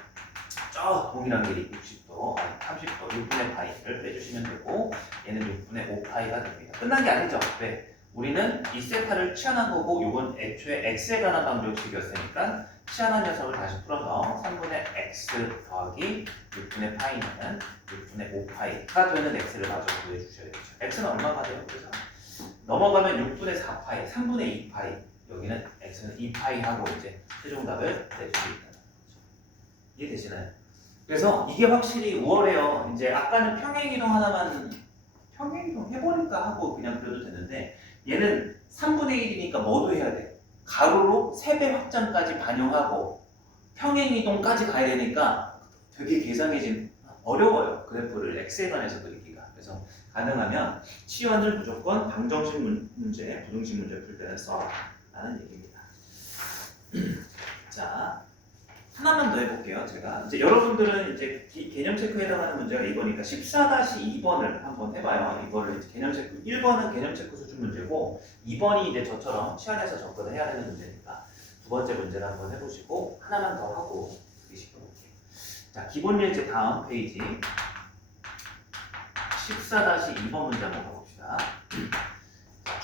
저 동일한 길이 60도, 30도, 6분의 파이를 빼주시면 되고 얘는 6분의 5파이가 됩니다. 끝난 게 아니죠. 왜? 우리는 이 세타를 치환한 거고 요건 애초에 x에 관한 방정식이었으니까 치환한 녀석을 다시 풀어서 3분의 x 더하기 6분의 파이는 6분의 5파이가 되는 x를 마저 구해주셔야겠죠. x는 얼마가 돼요? 그래서 넘어가면 6분의 4파이, 3분의 2파이 여기는 x는 2파이 하고 이제 최종답을 낼 수 있다는 거죠. 이해되시나요? 그래서 이게 확실히 우월해요. 이제 아까는 평행이동 하나만 평행이동 해보니까 하고 그냥 그려도 되는데 얘는 3분의 1이니까 뭐도 해야 돼? 가로로 3배 확장까지 반영하고 평행이동까지 가야 되니까 되게 계산이 어려워요. 그래프를 x에 관해서 그리기가. 그래서 가능하면 치환을 무조건 방정식 문제, 부등식 문제 풀 때는 써라 라는 얘기입니다. 자, 하나만 더 해볼게요. 제가 이제 여러분들은 이제 개념 체크에 해당하는 문제가 이거니까 14-2번을 한번 해봐요. 이거를 이제 개념 체크 1번은 개념 체크 수준 문제고 2번이 이제 저처럼 치환해서 접근을 해야 되는 문제니까 두 번째 문제를 한번 해보시고 하나만 더 하고 시켜볼게요. 자, 기본 예제 다음 페이지 14-2번 문제 한번 가봅시다.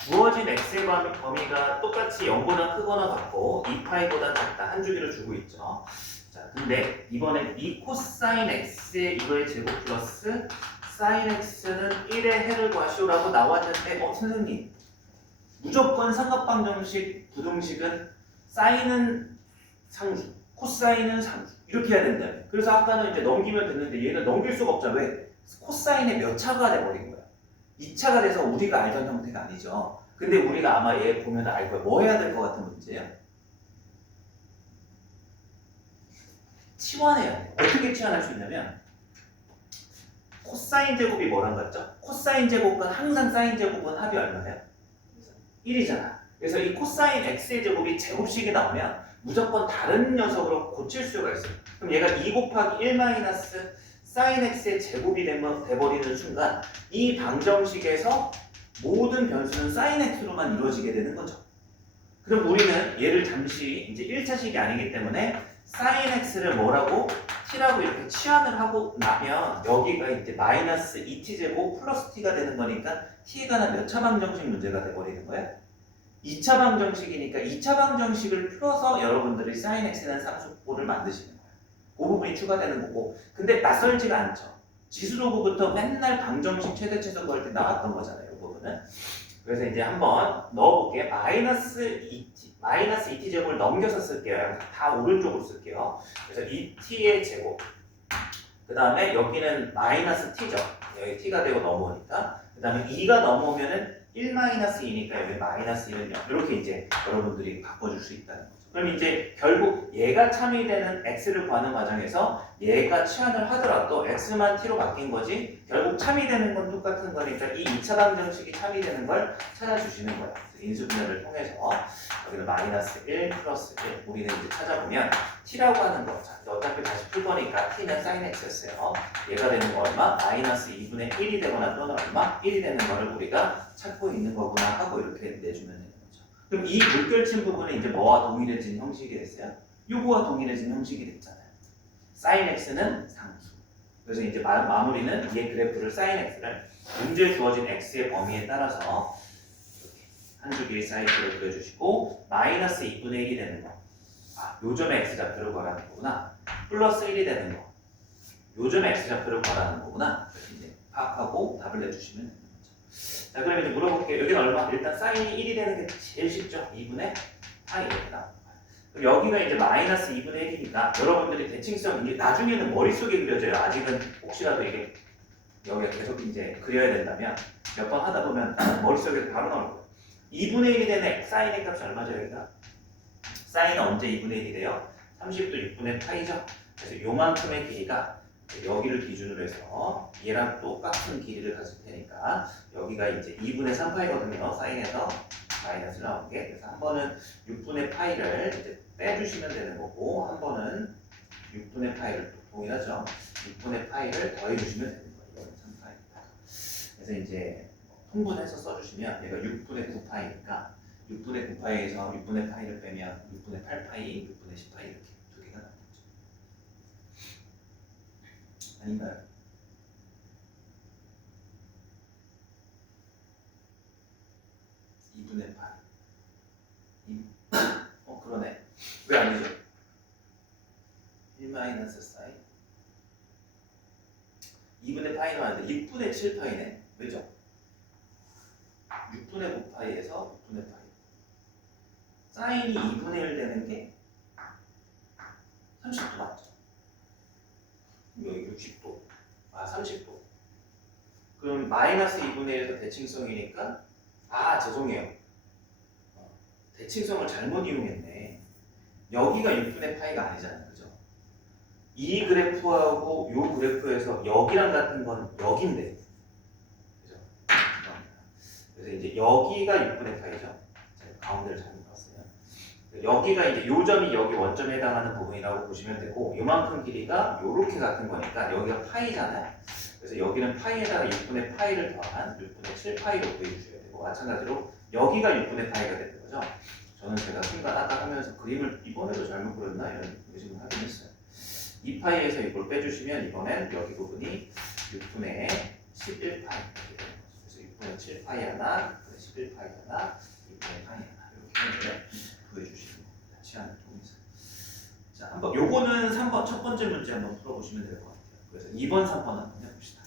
주어진 x의 범위가 똑같이 0보다 크거나 같고 2파이보다 작다 한 주기를 주고 있죠. 자, 근데 이번엔 이 코사인 x의 이거의 제곱 플러스 사인 x는 1의 해를 구하시오라고 나왔는데 선생님 무조건 삼각방정식 부등식은 사인은 상수, 코사인은 상수 이렇게 해야 된다. 그래서 아까는 이제 넘기면 됐는데 얘는 넘길 수가 없잖아. 왜? 코사인의 몇 차가 돼버린 거야. 2차가 돼서 우리가 알던 형태가 아니죠. 근데 우리가 아마 얘 보면 알 거야. 뭐 해야 될 것 같은 문제야? 치환해야 돼. 어떻게 치환할 수 있냐면 코사인 제곱이 뭐랑 같죠? 코사인 제곱과 항상 사인 제곱은 합이 얼마예요? 1이잖아. 그래서 이 코사인 x의 제곱이 제곱식이 나오면 무조건 다른 녀석으로 고칠 수가 있어요. 그럼 얘가 2 곱하기 1 마이너스 사인 x의 제곱이 돼버리는 순간 이 방정식에서 모든 변수는 사인 x로만 이루어지게 되는 거죠. 그럼 우리는 얘를 잠시 이제 1차식이 아니기 때문에 사인 x를 뭐라고? t라고 이렇게 치환을 하고 나면 여기가 이제 마이너스 2t 제곱 플러스 t가 되는 거니까 t에 관한 몇 차 방정식 문제가 돼버리는 거야? 2차 방정식이니까 2차 방정식을 풀어서 여러분들이 사인 x는 상수꼴을 만드시는 거예요. 그 부분이 추가되는 거고, 근데 낯설지가 않죠. 지수로부터 맨날 방정식 최대치수 구할 때 나왔던 거잖아요. 이 부분은. 그래서 이제 한번 넣어볼게. 마이너스 2t 제곱을 넘겨서 쓸게요. 다 오른쪽으로 쓸게요. 그래서 2t의 제곱. 그 다음에 여기는 마이너스 t죠. 여기 t가 되고 넘어오니까. 그 다음에 2가 넘어오면은 1 마이너스 2니까 여기 마이너스 1은 0. 이렇게 이제 여러분들이 바꿔줄 수 있다는 거죠. 그럼 이제 결국 얘가 참이되는 x를 구하는 과정에서 얘가 치환을 하더라도 x만 t로 바뀐 거지 결국 참이되는 건 똑같은 거니까 이 2차 방정식이 참이되는 걸 찾아주시는 거예요. 인수분해를 통해서 여기는 마이너스 1 플러스 1 우리는 이제 찾아보면 t라고 하는 거 자, 어차피 다시 풀 거니까 t는 sin x였어요. 얘가 되는 거 얼마? 마이너스 2분의 1이 되거나 또는 얼마? 1이 되는 거를 우리가 찾고 있는 거구나 하고 이렇게 내주면 되는 거죠. 그럼 이 물결친 부분은 이제 뭐와 동일해진 형식이 됐어요? 요거와 동일해진 형식이 됐잖아요. sin x는 상수. 그래서 이제 마무리는 얘 그래프를 sin x를 문제 주어진 x의 범위에 따라서 이렇게 한 줄기 사이클을 그려주시고 마이너스 2분의 1이 되는 거. 아, 요점의 x좌표를 구하라는 거구나. 플러스 1이 되는 거. 요점의 x좌표를 구하라는 거구나. 이렇게 이제 파악하고 답을 내주시면 됩니다. 자, 그럼 이제 물어볼게요. 여기는 얼마? 일단 사인이 1이 되는 게 제일 쉽죠. 2분의 파이 이렇게 나옵니다. 그럼 여기가 이제 마이너스 2분의 1이니까 여러분들이 대칭성 이게 나중에는 머릿속에 그려져요. 아직은 혹시라도 이게 여기가 계속 이제 그려야 된다면 몇 번 하다 보면 머릿속에 바로 나올 거예요. 2분의 1이 되는 사인의 값이 얼마죠 여기가? 사인은 언제 2분의 1이 돼요? 30도 6분의 파이죠. 그래서 요만큼의 길이가 여기를 기준으로 해서 얘랑 똑같은 길이를 가질 테니까 여기가 이제 2분의 3파이거든요. 사인에서 마이너스 나온 게. 그래서 한 번은 6분의 파이를 이제 빼주시면 되는 거고 한 번은 6분의 파이를 또 동일하죠. 6분의 파이를 더해주시면 되는 거예요. 이거는 3파이입니다. 그래서 이제 통분해서 써주시면 얘가 6분의 9파이니까 6분의 9파이에서 6분의 파이를 빼면 6분의 8파이, 6분의 10파이 이렇게 두 개가 나오죠. 아닌가요? 그러네. 왜 아니죠? 1 마이너스 사인 2분의 파이는 아닌데 6분의 7파이네. 왜죠? 6분의 9파이에서 6분의 파이 사인이 2분의 1 되는 게 30도 맞죠? 여기 60도 30도 그럼 마이너스 2분의 1에서 대칭성이니까 죄송해요. 대칭성을 잘못 이용했네. 여기가 6분의 파이가 아니잖아요. 그죠? 이 그래프하고 요 그래프에서 여기랑 같은 건 여기인데. 그죠? 그래서 이제 여기가 6분의 파이죠. 제가 가운데를 잘못 봤어요. 여기가 이제 요 점이 여기 원점에 해당하는 부분이라고 보시면 되고 요만큼 길이가 요렇게 같은 거니까 여기가 파이잖아요. 그래서 여기는 파이에다가 6분의 파이를 더한 6분의 7파이로 구해주셔야 되고 마찬가지로 여기가 6분의 파이가 되는 거죠. 저는 제가 순간 아까 하면서 그림을 이번에도 잘못 그렸나 이런 의심을 하긴 했어요. 2파이에서 이걸 빼주시면 이번엔 여기 부분이 6분의 11파이 이렇게 되는 거죠. 그래서 6분의 7파이 하나, 6분의 11파이잖아 2분의 파이잖아 이렇게 하면 구해주시는 겁니다. 치환을 통해서. 자, 한번 요거는 3번 첫 번째 문제 한번 풀어보시면 될 것 같아요. 그래서 2번, 3번 한번 해봅시다.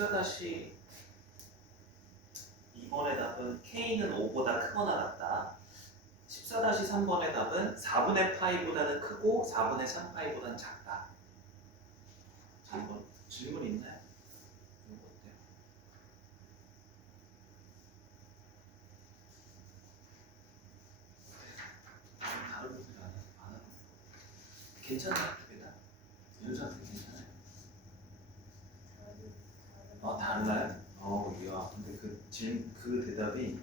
14-2번의 답은 K는 5보다 크거나 같다. 14-3번의 답은 4분의 파이보다는 크고 4분의 3파이보다는 작다. 질문 있나요? 이거 어때요? 다른 분들이 안 하고 괜찮아요? 두 개 다? 윤수한테 괜찮아요? 달라요? 이야, 근데 그 대답이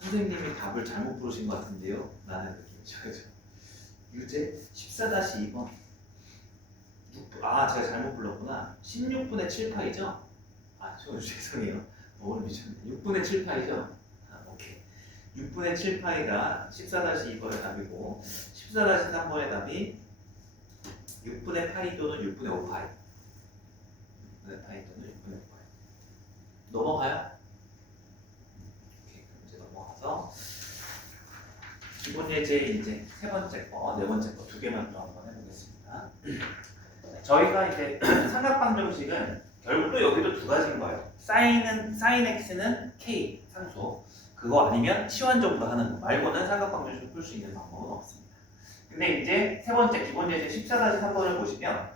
선생님이 답을 잘못 부르신 것 같은데요? 라는 느낌이죠. 그죠? 유제 14-2번. 제가 잘못 불렀구나. 16분의 7파이죠? 저 죄송해요. 오늘 미쳤네. 6분의 7파이죠? 오케이. 6분의 7파이가 14-2번의 답이고, 14-3번의 답이 6분의 파이 또는 6분의 5파이. 6분의 파이 또는 6분의 5파이. 넘어가요? 오케이, 그럼 이제 넘어가서 기본 예제 이제 세 번째 거, 네 번째 거 두 개만 또 한번 해보겠습니다. 저희가 이제 삼각방정식은 결국 또 여기도 두 가지인 거예요. sin x는 k 상수, 그거 아니면 시환적으로 하는 거 말고는 삼각방정식을 풀 수 있는 방법은 없습니다. 근데 이제 세 번째 기본 예제 14-3번을 보시면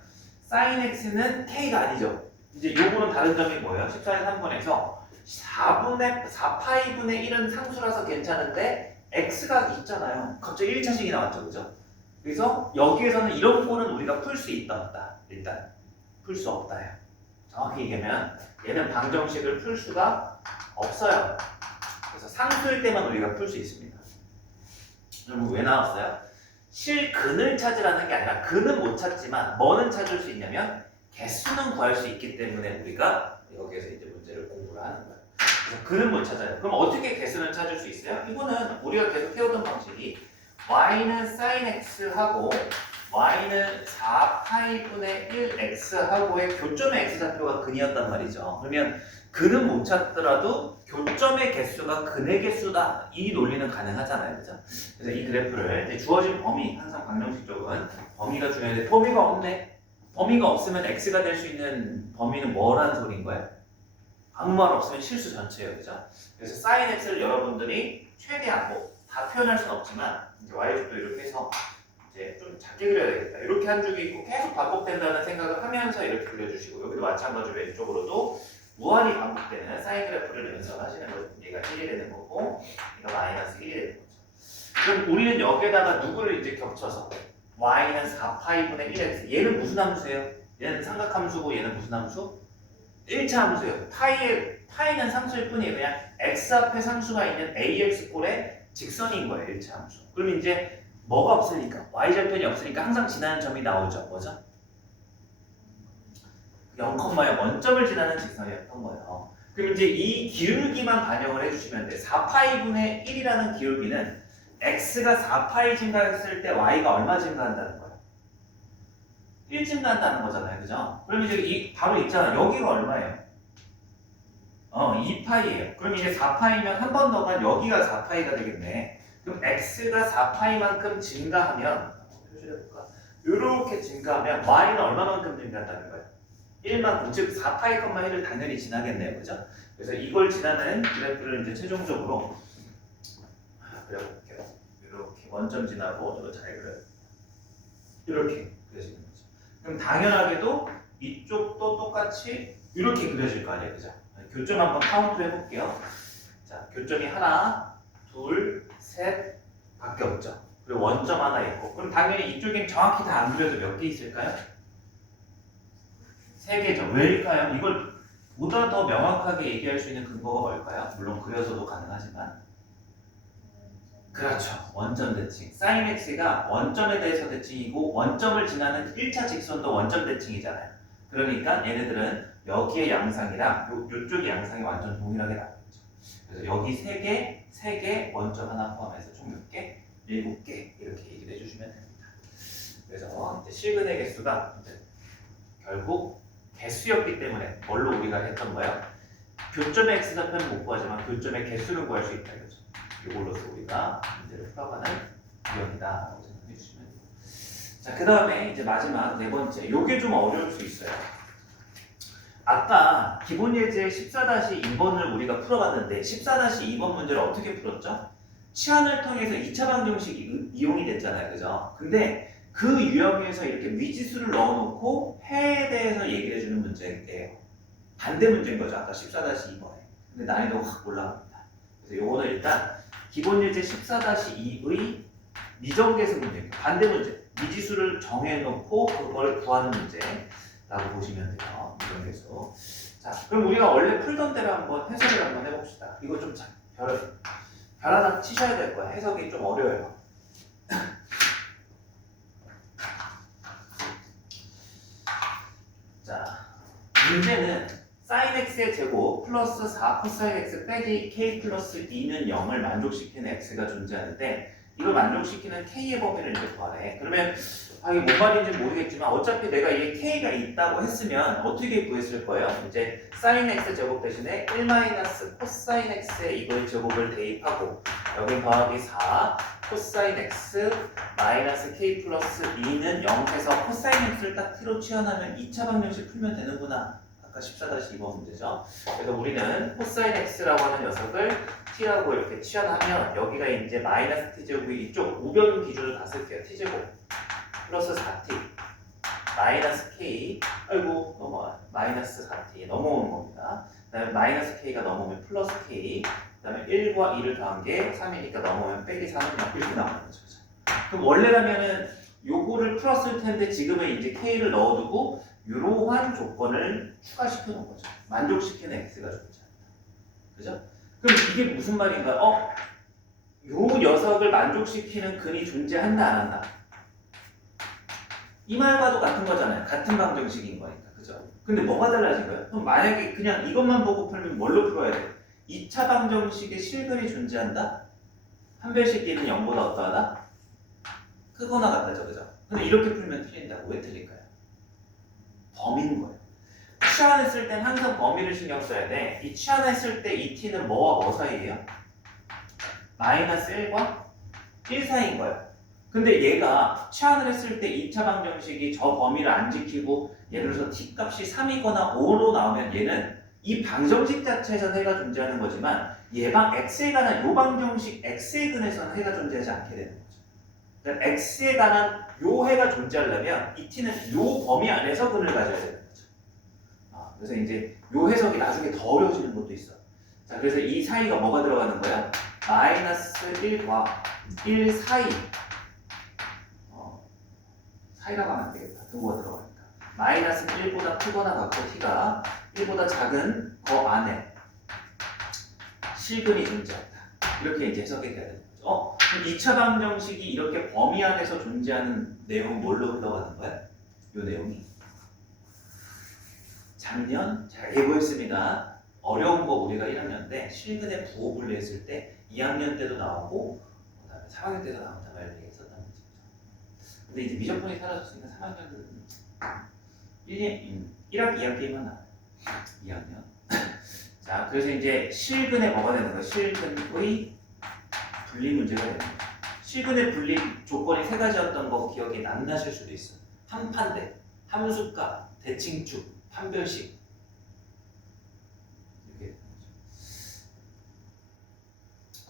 sin x는 k가 아니죠. 이제 요거는 다른 점이 뭐예요? 14-3번에서 4파이분의 1은 상수라서 괜찮은데 x가 있잖아요. 갑자기 1차식이 나왔죠, 그죠? 그래서 여기에서는 이런 거는 우리가 풀 수 있다 없다. 일단 풀 수 없다요. 정확히 얘기하면 얘는 방정식을 풀 수가 없어요. 그래서 상수일 때만 우리가 풀 수 있습니다. 그럼 왜 나왔어요? 실근을 찾으라는 게 아니라 근은 못 찾지만 뭐는 찾을 수 있냐면 개수는 구할 수 있기 때문에 우리가 여기에서 이제 문제를 공부를 하는 거예요. 그래서 근은 못 찾아요. 그럼 어떻게 개수는 찾을 수 있어요? 이거는 우리가 계속 해오던 방식이 y는 sin x하고 y는 4파이분의 1x하고의 교점의 x좌표가 근이었단 말이죠. 그러면 근은 못 찾더라도 교점의 개수가 근의 개수다. 이 논리는 가능하잖아요. 그죠? 그래서 이 그래프를 이제 주어진 범위, 항상 방정식 쪽은 범위가 중요한데 범위가 없네. 범위가 없으면 x가 될 수 있는 범위는 뭐라는 소리인 거예요? 아무 말 없으면 실수 전체예요. 그죠? 그래서 sin x를 여러분들이 최대한 다 표현할 수는 없지만 이제 y축도 이렇게 해서 이제 좀 작게 그려야 되겠다. 이렇게 한 줄이 있고 계속 반복된다는 생각을 하면서 이렇게 그려주시고 여기도 마찬가지로 왼쪽으로도 무한히 반복되는 사인 그래프를 연습하시는 거죠. 얘가 1이 되는 거고 얘가 마이너스 1이 되는 거죠. 그럼 우리는 여기에다가 누구를 이제 겹쳐서 y는 4파이분의 1x 얘는 무슨 함수예요? 얘는 삼각함수고 얘는 무슨 함수? 1차 함수예요. 파이는 상수일 뿐이에요. 그냥 x 앞에 상수가 있는 ax 꼴의 직선인 거예요. 1차 함수. 그럼 이제 뭐가 없으니까 y절편이 없으니까 항상 지나는 점이 나오죠. 뭐죠? 0,0 원점을 지나는 직선이었던 거예요. 그럼 이제 이 기울기만 반영을 해주시면 돼. 4파이분의 1이라는 기울기는 x가 4파이 증가했을 때 y가 얼마 증가한다는 거예요? 1 증가한다는 거잖아요. 그죠? 그럼 이제 바로 있잖아. 여기가 얼마예요? 2파이예요. 그럼 이제 4파이면 한 번 더 간 여기가 4파이가 되겠네. 그럼 x가 4파이만큼 증가하면 표시해볼까? 이렇게 증가하면 y는 얼마만큼 증가한다는 거예요? 1만큼, 즉 4파이, 1을 당연히 지나겠네요. 그죠? 그래서 이걸 지나는 그래프를 이제 최종적으로 그려볼게요. 이렇게 원점 지나고 이거 잘 그려요. 이렇게 그려지는 거죠. 그럼 당연하게도 이쪽도 똑같이 이렇게 그려질 거 아니에요. 그죠? 교점 한번 카운트 해볼게요. 자, 교점이 하나, 둘, 셋 밖에 없죠. 그리고 원점 하나 있고. 그럼 당연히 이쪽엔 정확히 다 안 그려도 몇 개 있을까요? 3개죠. 왜일까요? 이걸 보다 더 명확하게 얘기할 수 있는 근거가 뭘까요? 물론 그려서도 가능하지만 그렇죠. 원점 대칭. sin x가 원점에 대해서 대칭이고 원점을 지나는 1차 직선도 원점 대칭이잖아요. 그러니까 얘네들은 여기의 양상이랑 요쪽의 양상이 완전 동일하게 나오죠. 그래서 여기 3개, 원점 하나 포함해서 총 몇 개? 7개 이렇게 얘기를 해주시면 됩니다. 그래서 이제 실근의 개수가 이제 결국 개수였기 때문에 뭘로 우리가 했던 거예요? 교점의 x좌표는 못 구하지만 교점의 개수는 구할 수 있다 이거죠. 이걸로서 우리가 문제를 풀어가는 유형이다라고 생각해 주시면 돼요. 자, 그 다음에 이제 마지막 네 번째, 요게 좀 어려울 수 있어요. 아까 기본 예제 14-2번을 우리가 풀어봤는데 14-2번 문제를 어떻게 풀었죠? 치환을 통해서 2차 방정식이 이용이 됐잖아요. 그죠? 근데 그 유형에서 이렇게 미지수를 넣어놓고 해에 대해서 얘기를 해주는 문제예요. 반대 문제인 거죠. 아까 14-2번에. 근데 난이도가 확 올라갑니다. 그래서 요거는 일단 기본 예제 14-2의 미정계수 문제입니다. 반대 문제. 미지수를 정해놓고 그걸 구하는 문제라고 보시면 돼요. 미정계수. 자, 그럼 우리가 원래 풀던 대로 한번 해석을 한번 해봅시다. 이거 좀 별 하나 치셔야 될 거야. 해석이 좀 어려워요. 자, 문제는 sin x의 제곱 플러스 4 코사인 x 빼기 k 플러스 2는 0을 만족시키는 x가 존재하는데 이걸 만족시키는 k의 범위를 이제 구하래. 그러면 이게 뭔 말인지 모르겠지만 어차피 내가 이 k가 있다고 했으면 어떻게 구했을 거예요? 이제 sin x 제곱 대신에 1 마이너스 코사인 x의 이걸 제곱을 대입하고 여기 더하기 4 코사인 x 마이너스 k 플러스 2는 0 해서 코사인 x를 딱 t로 치환하면 2차 방정식 풀면 되는구나. 아까 14-2번 문제죠. 그래서 우리는 코사인 x라고 하는 녀석을 t라고 이렇게 치환하면 여기가 이제 마이너스 t제곱이 이쪽 우변 기준으로 다 쓸게요. t제곱 플러스 4t 마이너스 k 아이고 넘어와 마이너스 4t 넘어오는 겁니다. 그다음에 마이너스 k가 넘어오면 플러스 k 그다음에 1과 2를 더한 게 3이니까 넘어오면 빼기 3은 0 이렇게 나오는 거죠. 그럼 원래라면은 요거를 풀었을 텐데 지금은 이제 k를 넣어두고 이러한 조건을 추가시켜 놓은 거죠. 만족시키는 x가 존재한다. 그죠? 그럼 이게 무슨 말인가요? 요 녀석을 만족시키는 근이 존재한다 안 한다? 이 말과도 같은 거잖아요. 같은 방정식인 거니까. 그죠? 근데 뭐가 달라진 거예요? 그럼 만약에 그냥 이것만 보고 풀면 뭘로 풀어야 돼? 2차 방정식에 실근이 존재한다? 판별식끼리는 0보다 어떠하다? 크거나 같다죠. 그죠? 근데 이렇게 풀면 틀린다고. 왜 틀릴까요? 범위인 거예요. 치환했을 땐 항상 범위를 신경 써야 돼. 이 치환했을 때 이 t는 뭐와 뭐 사이예요? 마이너스 1과 1 사이인 거예요. 근데 얘가 치환을 했을 때 2차 방정식이 저 범위를 안 지키고 예를 들어서 t 값이 3이거나 5로 나오면 얘는 이 방정식 자체에서는 해가 존재하는 거지만 얘가 x에 관한 요 방정식 x의 근에서는 해가 존재하지 않게 되는 거죠. 그러니까 x에 관한 요 해가 존재하려면 이 t는 요 범위 안에서 근을 가져야 되는 거죠. 그래서 이제 요 해석이 나중에 더 어려워지는 것도 있어. 자, 그래서 이 사이가 뭐가 들어가는 거야? 마이너스 1과 1 사이. 사이라고 하면 안 되겠다. 등호가 들어가니까. 마이너스 1보다 크거나 같고 t가 1보다 작은 거 안에 실근이 존재한다. 이렇게 이제 해석이 돼야 되는 거죠. 그럼 2차 방정식이 이렇게 범위 안에서 존재하는 내용은 뭘로 흘러가는 거야? 이 내용이. 작년 잘 예고했습니다. 어려운 거 우리가 1학년 때 실근의 부호 분리했을 때 2학년 때도 나오고 그다음에 3학년 때도 나온다 말을 얘기했었단 말이죠. 근데 이제 미적분이 사라졌으니까 3학년은 1학기 2학기만 나와요. 2학년. 자, 그래서 이제 실근의 뭐가 되는 거예요? 실근의 분리 문제가 되는 거예요. 실근의 분리 조건이 세 가지였던 거 기억이 안 나실 수도 있어요. 한판대, 함수값, 대칭축, 판별식. 이렇게 되는 거죠.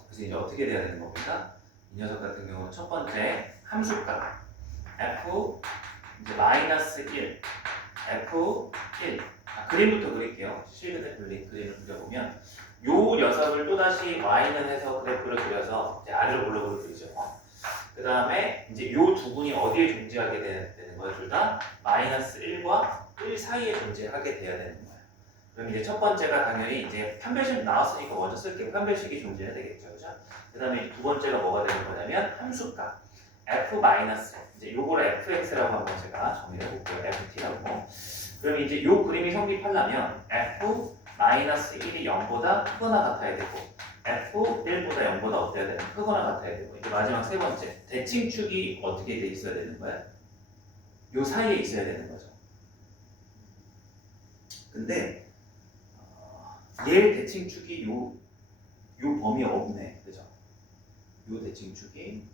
그래서 이제 어떻게 돼야 되는 겁니까? 이 녀석 같은 경우는 첫 번째 함수값 f 이제 마이너스 1 f 1 그림부터 그릴게요. 실근의 분리 그림을 그려보면 요 녀석을 또다시 y는 해서 그래프를 그려서 이제 r을 블록으로 그리죠. 그 다음에 이제 요 두 분이 어디에 존재하게 되는 거예요? 둘 다 마이너스 1과 1 사이에 존재하게 돼야 되는 거예요. 그럼 이제 첫 번째가 당연히 이제 판별식 나왔으니까 먼저 쓸게요. 판별식이 존재해야 되겠죠. 그죠? 그 다음에 두 번째가 뭐가 되는 거냐면 함수값 f 마이너스 이제 요거를 fx라고 한번 제가 정리해 볼게요. ft라고. 그럼 이제 요 그림이 성립하려면 f 마이너스 1이 0보다 크거나 같아야 되고 f 1보다 0보다 어때야 되는 크거나 같아야 되고 이제 마지막 세 번째 대칭축이 어떻게 돼 있어야 되는 거야? 요 사이에 있어야 되는 거죠. 근데 얘 대칭축이 요 범위 없네, 그죠? 요 대칭축이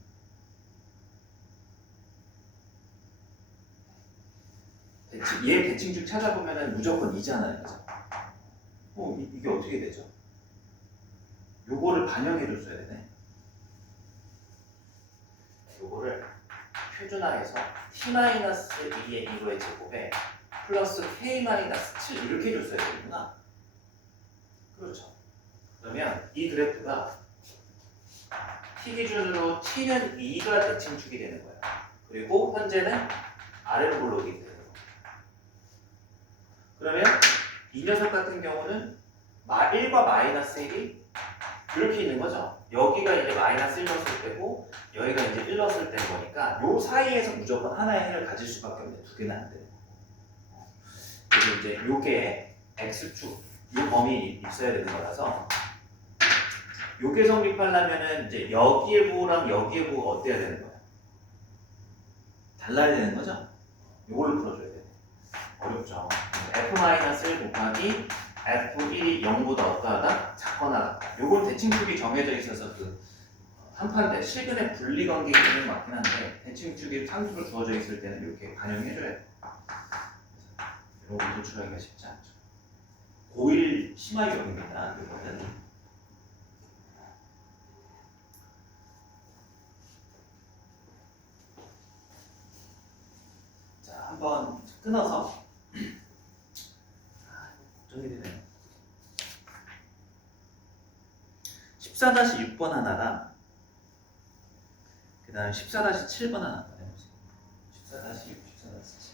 얘 대칭축 찾아보면은 무조건 2잖아요. 그죠? 이게 어떻게 되죠? 요거를 반영해줬어야 되네. 요거를 표준화해서 t-2의 1호의 제곱에 플러스 k-7 이렇게 해줬어야 되는구나. 그렇죠. 그러면 이 그래프가 t 기준으로 t는 2가 대칭축이 되는 거예요. 그리고 현재는 아래로 볼록이 되는 거예요. 그러면 이 녀석 같은 경우는 1과 마이너스 1이 이렇게 있는 거죠. 여기가 이제 마이너스 1 넣었을 때고 여기가 이제 1 넣었을 때인 거니까 요 사이에서 무조건 하나의 해를 가질 수밖에 없는데 두 개는 안 되는 거고. 그리고 이제 요게 x축, 요 범위 있어야 되는 거라서 요게 성립하려면은 이제 여기의 부호랑 여기의 부호가 어때야 되는 거야? 달라야 되는 거죠? 요걸로 풀어줘야 돼. 어렵죠. f-1 곱하기 f1이 0보다 어떠하다? 작거나 같다. 요건 대칭축이 정해져 있어서 그 한판대 실근의 분리관계기는 맞긴 한데 대칭축이 상수로 주어져 있을 때는 이렇게 반영해줘야 돼. 이런 거 도출하기가 쉽지 않죠. 고1 심화 유형입니다. 이거는. 자, 한번 끊어서 걱정이 되네요. 14-6번 하나랑 그 다음에 14-7번 하나 한번 해보세요. 14-6, 14-7.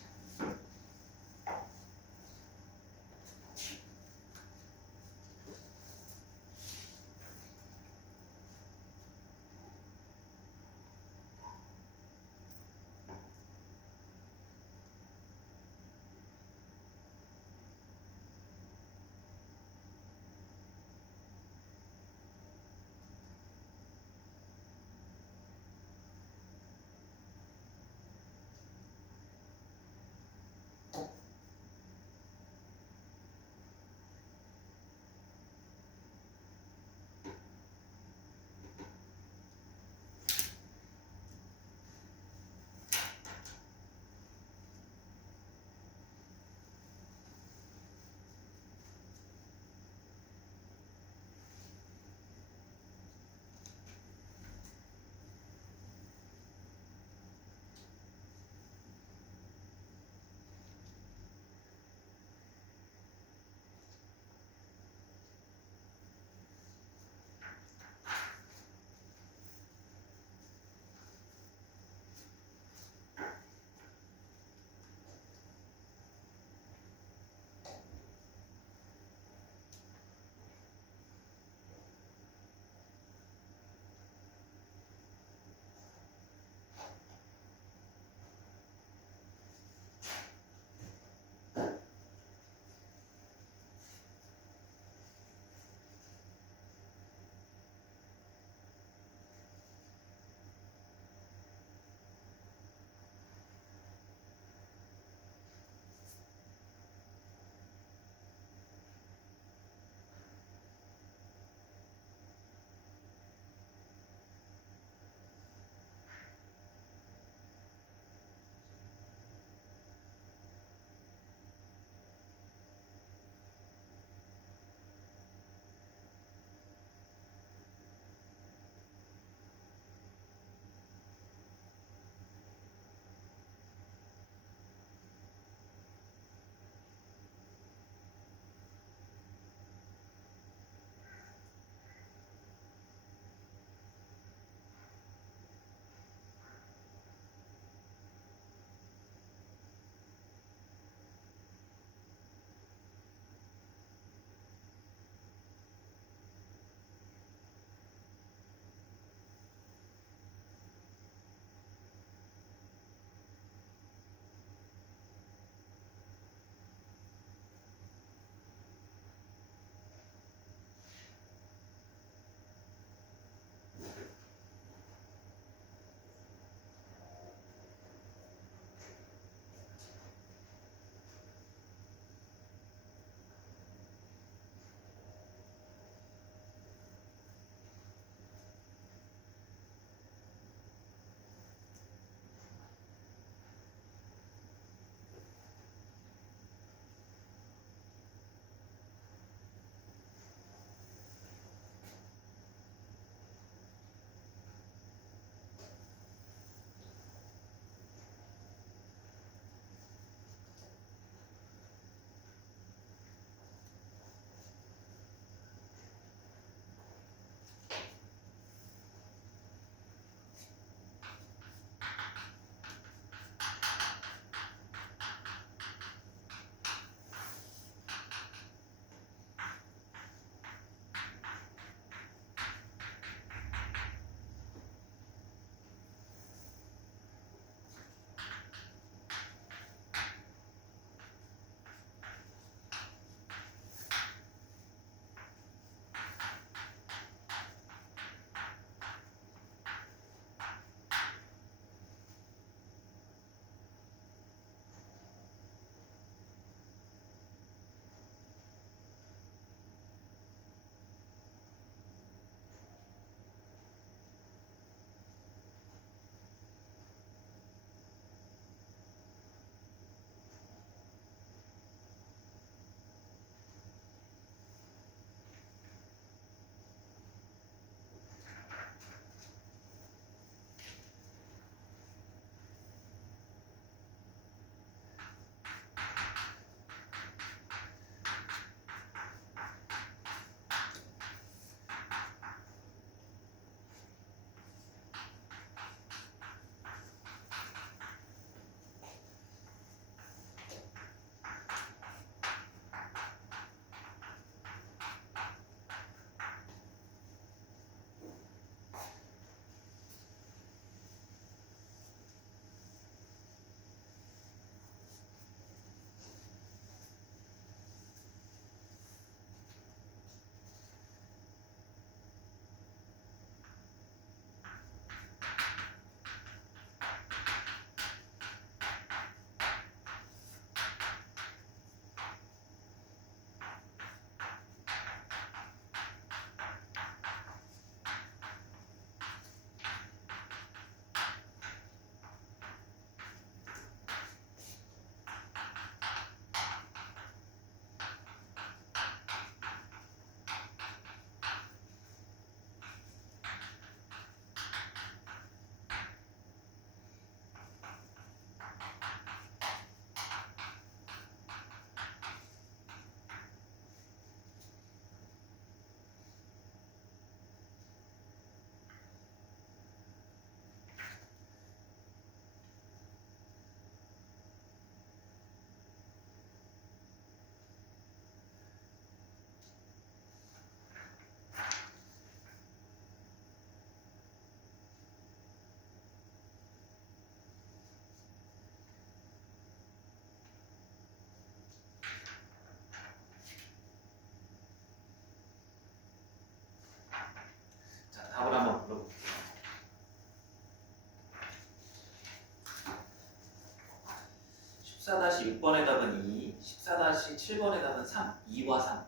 14-6번의 답은 2, 14-7번의 답은 3, 2와 3.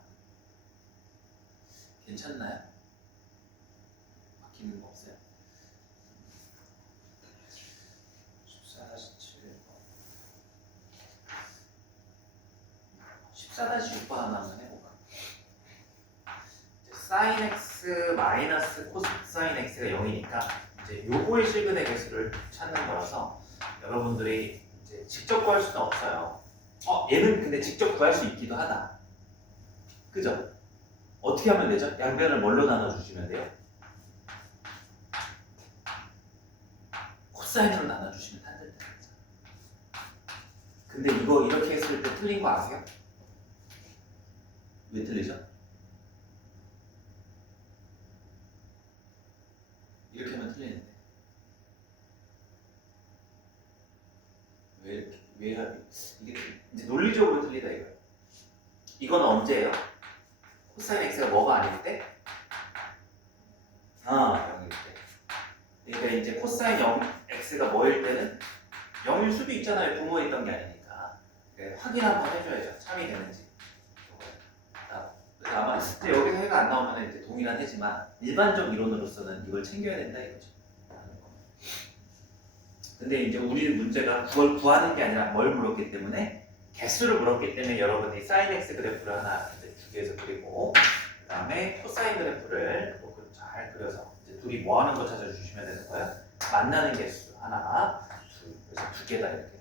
괜찮나요? 바뀌는 거 없어요? 14-7번 14-6번 하나 한번 해볼까? 사인 x 마이너스 코사인 x가 0이니까 이제 요거의 실근의 개수를 찾는 거라서 여러분들이 이제 직접 구할 수는 없어요. 얘는 근데 직접 구할 수 있기도 하다. 그죠? 어떻게 하면 되죠? 양변을 뭘로 나눠주시면 돼요? 코사인으로 나눠주시면 탄젠트. 근데 이거 이렇게 했을 때 틀린 거 아세요? 왜 틀리죠? 이렇게 하면 틀리는데 왜 이게 이제 논리적으로 틀리다 이거예요. 이건 언제예요? 코사인 x가 뭐가 아닐 때? 0일 때. 그러니까 이제 코사인 x가 뭐일 때는 0일 수도 있잖아요. 부모에 있던 게 아니니까. 그러니까 확인 한번 해줘야죠. 참이 되는지. 그래서 아마 이제 여기서 해가 안 나오면 이제 동일한 해지만 일반적 이론으로서는 이걸 챙겨야 된다 이거죠. 근데 이제 우리 문제가 그걸 구하는 게 아니라 뭘 물었기 때문에 개수를 물었기 때문에 여러분이 사인 x 그래프를 하나 이제 주기해서 그리고 그 다음에 코사인 그래프를 잘 그려서 이제 둘이 뭐 하는 거 찾아주시면 되는 거예요. 만나는 개수 하나, 둘, 그래서 두 개다 이렇게.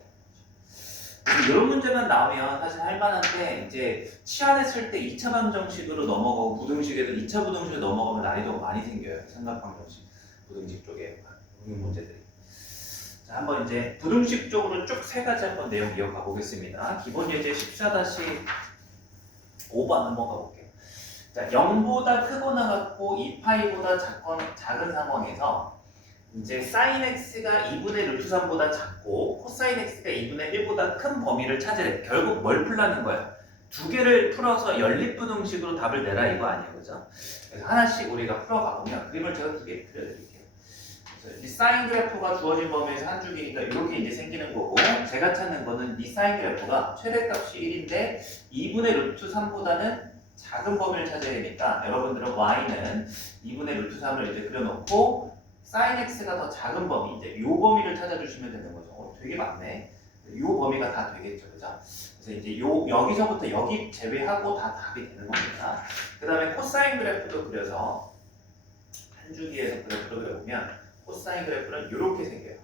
이런 문제만 나오면 사실 할만한데 이제 치환했을 때 2차 방정식으로 넘어가고 부등식에도 2차 부등식으로 넘어가면 난이도가 많이 생겨요. 삼각 방정식, 부등식 쪽에 있는 문제들이. 자, 한번 이제 부등식 쪽으로 쭉 세 가지 한번 내용 이어가 보겠습니다. 기본 예제 14-5번 한번 가볼게요. 자, 0보다 크거나 같고 2파이보다 작은 상황에서 이제 sin x가 2분의 루트 3보다 작고 코사인 x가 2분의 1보다 큰 범위를 찾으래. 결국 뭘 풀라는 거야? 두 개를 풀어서 연립부등식으로 답을 내라 이거 아니에요, 그죠? 그래서 하나씩 우리가 풀어가 보면 그림을 제가 두 개 그려드릴게요. 이 사인 그래프가 주어진 범위에서 한 줄기니까 이렇게 이제 생기는 거고, 제가 찾는 거는 이 사인 그래프가 최대값이 1인데 2분의 루트 3보다는 작은 범위를 찾아야 되니까 여러분들은 y는 2분의 루트 3을 이제 그려놓고 사인 x가 더 작은 범위, 이제 요 범위를 찾아주시면 되는 거죠. 되게 많네. 요 범위가 다 되겠죠, 그죠? 그래서 이제 여기서부터 여기 제외하고 다 답이 되는 겁니다. 그 다음에 코사인 그래프도 그려서 한 줄기에서 그래프를 그려보면 코사인 그래프는 이렇게 생겨요.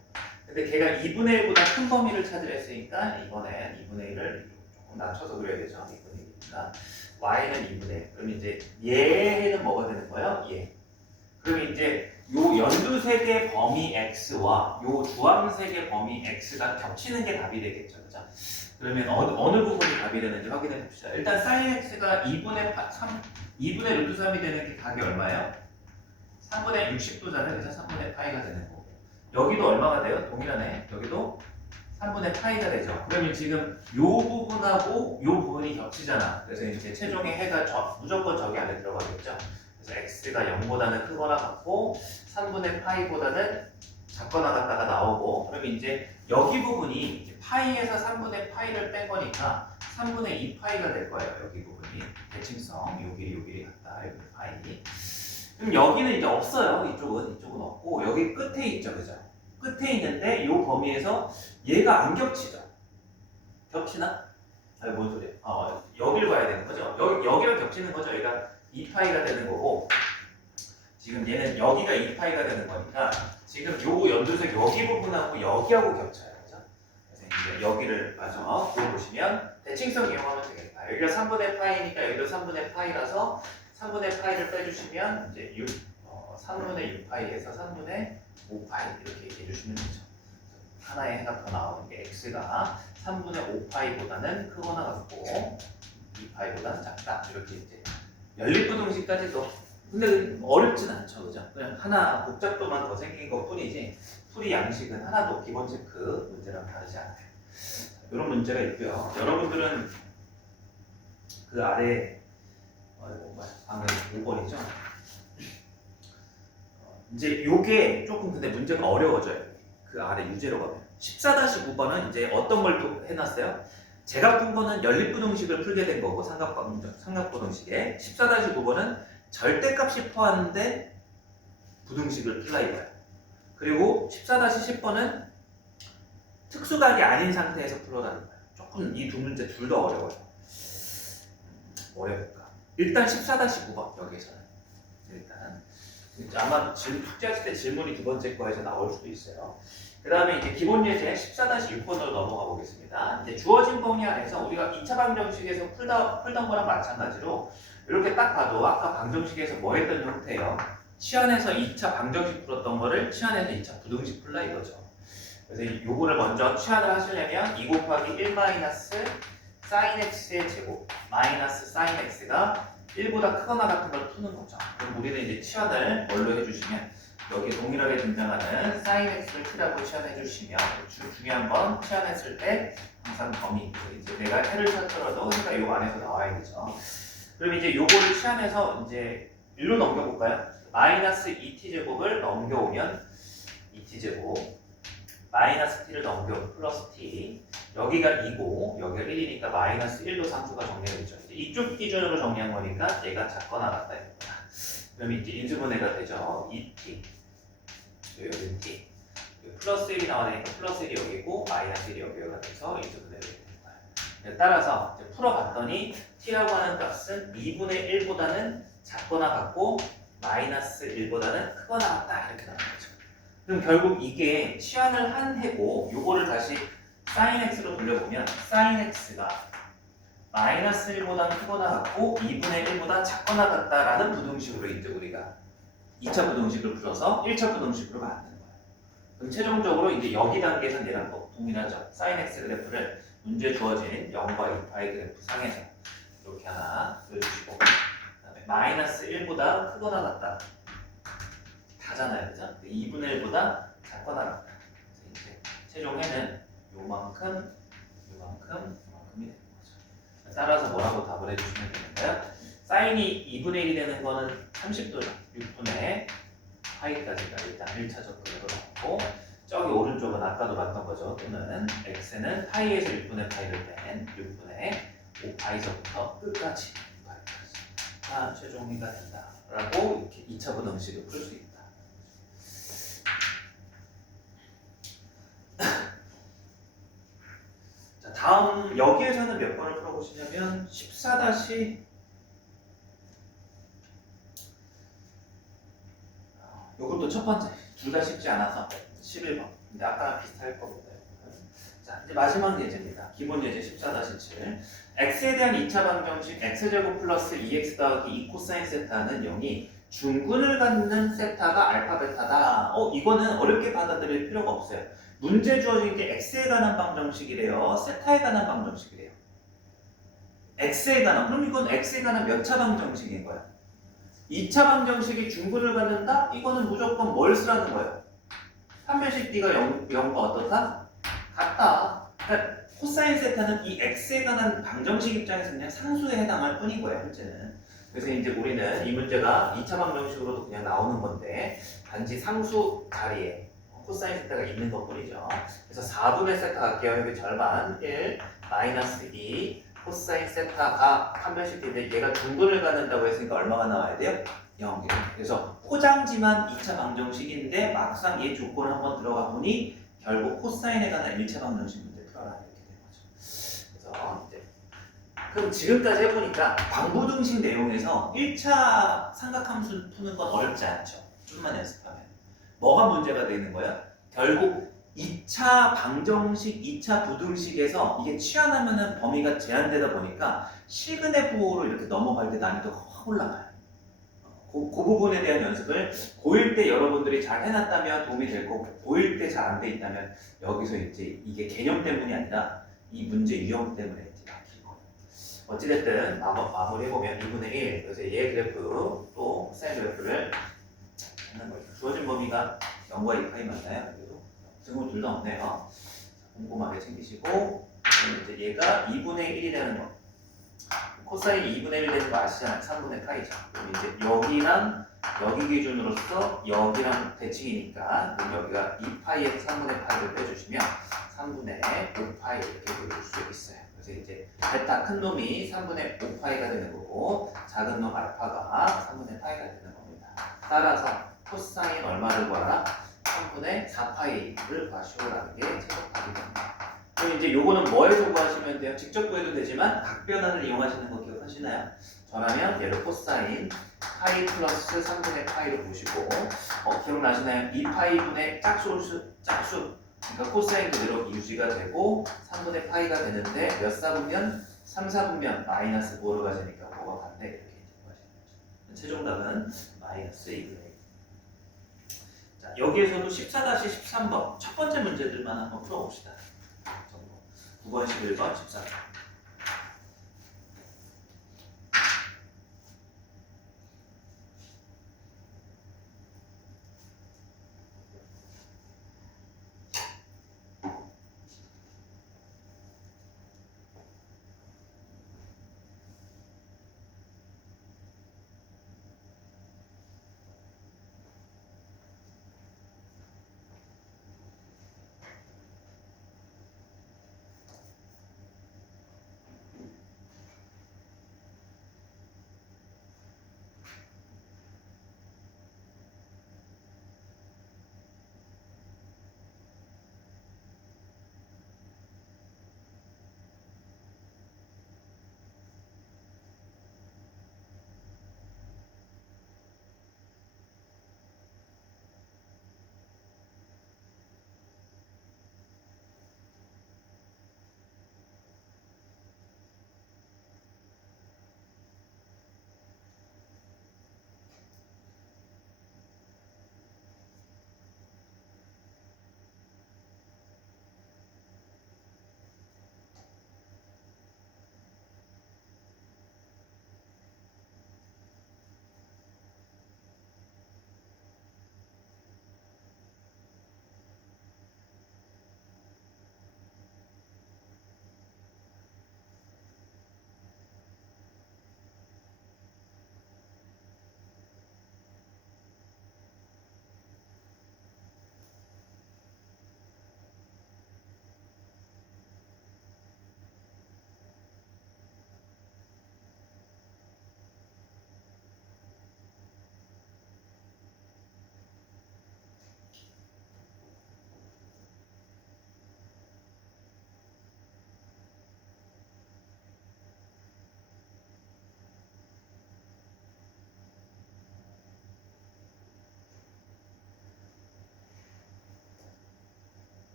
근데 걔가 2분의 1보다 큰 범위를 찾으려 했으니까 이번엔 2분의 1을 조금 낮춰서 그려야 되죠. 2분의 1이니까 y는 2분의 1. 그럼 이제 얘는 뭐가 되는 거예요? 얘. 그럼 이제 요 연두색의 범위 x와 요 주황색의 범위 x가 겹치는 게 답이 되겠죠, 그죠? 그러면 어느 부분이 답이 되는지 확인해 봅시다. 일단 sin x가 2분의 루트 3이 되는 게 각이 얼마예요? 3분의 60도잖아요. 그래서 3분의 파이가 되는 거고. 여기도 얼마가 돼요? 동일하네. 여기도 3분의 파이가 되죠. 그러면 지금 요 부분하고 요 부분이 겹치잖아. 그래서 이제 최종의 해가 무조건 저기 안에 들어가겠죠. 그래서 x가 0보다는 크거나 같고 3분의 파이보다는 작거나 같다가 나오고, 그러면 이제 여기 부분이 이제 파이에서 3분의 파이를 뺀 거니까 3분의 2파이가 될 거예요. 여기 부분이 대칭성, 요 길이 같다. 여기 파이. 그럼 여기는 이제 없어요. 이쪽은 없고 여기 끝에 있죠, 그죠? 끝에 있는데 이 범위에서 얘가 안 겹치죠. 겹치나? 아니 뭔 소리야? 여기를 봐야 되는 거죠. 여기랑 겹치는 거죠. 얘가 2파이가 되는 거고, 지금 얘는 여기가 2파이가 되는 거니까 지금 요 연두색 여기 부분하고 여기하고 겹쳐요, 그죠? 그래서 이제 여기를 그거 보시면 대칭성 이용하면 되겠다. 여기가 3분의 파이니까 여기도 3분의 파이라서 3분의 파이를 빼주시면 이제 3분의 6파이에서 3분의 5파이 이렇게 얘기해 주시면 되죠. 하나의 해가 더 나오는 게 x가 3분의 5파이보다는 크거나 같고 2파이보다는 작다. 이렇게 이제 연립부등식까지도, 근데 어렵진 않죠, 그죠? 그냥 하나 복잡도만 더 생긴 것 뿐이지 풀이 양식은 하나도 기본 체크 문제랑 다르지 않아요. 이런 문제가 있고요. 여러분들은 그 아래 방금 5번이죠. 이제 요게 조금 근데 문제가 어려워져요. 그 아래 유제로 가면 14-9번은 이제 어떤 걸 또 해놨어요? 제가 푼 거는 연립부등식을 풀게 된 거고 삼각부등식에 14-9번은 절대값이 포함된 부등식을 풀라 이거예요. 그리고 14-10번은 특수각이 아닌 상태에서 풀어라는 거예요. 조금 이 두 문제 둘 다 어려워요. 어려울까? 일단 14-9번 여기서는 일단 아마 숙제하실 때 질문이 두 번째 거에서 나올 수도 있어요. 그 다음에 이제 기본 예제 14-6번으로 넘어가 보겠습니다. 이제 주어진 범위 안에서 우리가 2차 방정식에서 풀던 거랑 마찬가지로 이렇게 딱 봐도 아까 방정식에서 뭐 했던 형태예요? 치환해서 2차 방정식 풀었던 거를 치환해서 2차 부등식 풀라 이거죠. 그래서 요거를 먼저 치환을 하시려면 2 곱하기 1 마이너스 sin x의 제곱 마이너스 sin x가 1보다 크거나 같은 걸 푸는 거죠. 그럼 우리는 이제 치환을 뭘로 해주시면 여기 동일하게 등장하는 sin x를 t라고 치환해 주시면 중요한 건 치환했을 때 항상 범위 이제 내가 해를 찾더라도 해가 요 안에서 나와야 되죠. 그럼 이제 요거를 치환해서 이제 1로 넘겨볼까요? 마이너스 2t 제곱을 넘겨오면 2t 제곱 마이너스 t를 넘겨오면 플러스 t 여기가 2고 여기가 1이니까 마이너스 1도 상수가 정리되죠. 이쪽 기준으로 정리한 거니까 얘가 작거나 같다 이겁니다. 그럼 이제 인수분해가 되죠. 2t 여기 t 플러스 1이 나와니까 플러스 1이 여기고 마이너스 1이 여기가 돼서 인수분해가 되는 거예요. 따라서 이제 풀어봤더니 t라고 하는 값은 2분의 1보다는 작거나 같고 마이너스 1보다는 크거나 같다 이렇게 나오는 거죠. 그럼 결국 이게 치환을 한 해고 요거를 다시 sin x로 돌려보면 sin x가 마이너스 1보다 크거나 같고 2분의 1보다 작거나 같다라는 부등식으로 이제 우리가 2차 부등식을 풀어서 1차 부등식으로 만드는 거예요. 그럼 최종적으로 이제 여기 단계에서는 얘랑 동일하죠. sin x 그래프를 문제 주어진 0과 2파의 그래프 상에서 이렇게 하나 그려주시고 그다음에 마이너스 1보다 크거나 같다 다잖아요, 그죠? 2분의 1보다 작거나 같다. 이제 최종에는 요만큼이 되는 거죠. 따라서 뭐라고 답을 해주시면 되는가요? 사인이 2분의 1이 되는 거는 30도죠. 6분의 파이까지가 일단 1차 접근으로 나오고 저기 오른쪽은 아까도 봤던 거죠. 또는 x는 파이에서 6분의 파이를 뺀 6분의 5파이서부터 끝까지 다 최종이가 된다라고 이렇게 2차 부등식을 풀 수 있다. 자, 다음 여기에서는 몇 번을 풀어보시냐면 14- 요것도 첫 번째 둘 다 쉽지 않아서 11번 근데 아까랑 비슷할 겁니다. 자 이제 마지막 예제입니다. 기본 예제 14-7 x에 대한 2차 방정식 x제곱 플러스 2x 더하기 2 코사인 세타는 0이 중근을 갖는 세타가 알파 베타다. 이거는 어렵게 받아들일 필요가 없어요. 문제 주어진 게 x에 관한 방정식이래요. 세타에 관한 방정식이래요. x에 관한 그럼 이건 x에 관한 몇 차 방정식인 거야? 2차 방정식이 중근을 갖는다? 이거는 무조건 뭘 쓰라는 거예요? 판별식 D가 0과 어떻다? 같다. 그러니까 코사인 세타는 이 x에 관한 방정식 입장에서 그냥 상수에 해당할 뿐인 거예요, 현재는. 그래서 이제 우리는 이 문제가 2차 방정식으로도 그냥 나오는 건데 단지 상수 자리에 코사인 세타가 있는 것 뿐이죠. 그래서 4분의 세타 갈게요. 여기 절반 1 마이너스 2 코사인 세타가 판별식인데 얘가 중근을 갖는다고 했으니까 얼마가 나와야 돼요? 0. 그래서 포장지만 2차 방정식인데 막상 얘 조건을 한번 들어가 보니 결국 코사인에 관한 1차 방정식 문제 풀어라 이렇게 되는 거죠. 그래서 이제 그럼 지금까지 해보니까 방부등식 내용에서 1차 삼각함수 푸는 건 어렵지 않죠. 좀만 연습하면. 뭐가 문제가 되는 거야? 결국 2차 방정식, 2차 부등식에서 이게 치환하면은 범위가 제한되다 보니까 실근의 부호로 이렇게 넘어갈 때 난이도가 확 올라가요. 그 부분에 대한 연습을 고1 때 여러분들이 잘 해놨다면 도움이 될 거고 고1 때 잘 안 돼 있다면 여기서 이제 이게 개념 때문이 아니라 이 문제 유형 때문에 이제 바뀔 거예요. 어찌됐든 마무리해보면 2분의 1 그래서 얘 그래프 또 사인 그래프를 찾는 거죠. 주어진 범위가 0과 2파이 맞나요? 증거 둘 다 없네요. 꼼꼼하게 챙기시고 이제 얘가 2분의 1이라는 거 코사인이 2분의 1 되는 거 아시잖아요. 3분의 파이죠. 그럼 이제 여기랑 여기 기준으로서 여기랑 대칭이니까 그럼 여기가 2파이에서 3분의 파이를 빼주시면 3분의 5파이 이렇게 보여줄 수 있어요. 그래서 이제 베타 큰 놈이 3분의 5파이가 되는 거고 작은 놈 알파가 3분의 파이가 되는 겁니다. 따라서 코사인 얼마를 구하라? 3분의 4파이를 구하시오라는 게 최종답이 됩니다. 그럼 이제 요거는 뭐에서 구하시면 돼요? 직접 구해도 되지만 각변환을 이용하시는 거 기억하시나요? 저라면 얘를 코사인 파이 플러스 3분의 파이를 보시고 기억나시나요? 2파이분의 짝수 그러니까 코사인 그대로 유지가 되고 3분의 파이가 되는데 몇 사분면? 3, 4분면 마이너스 5로 가지니까 5가 간대 이렇게 이제 구하시는 거죠. 최종답은 마이너스 2분의 1. 자, 여기에서도 14-13번 첫 번째 문제들만 한번 풀어봅시다. 9번, 11번, 14번.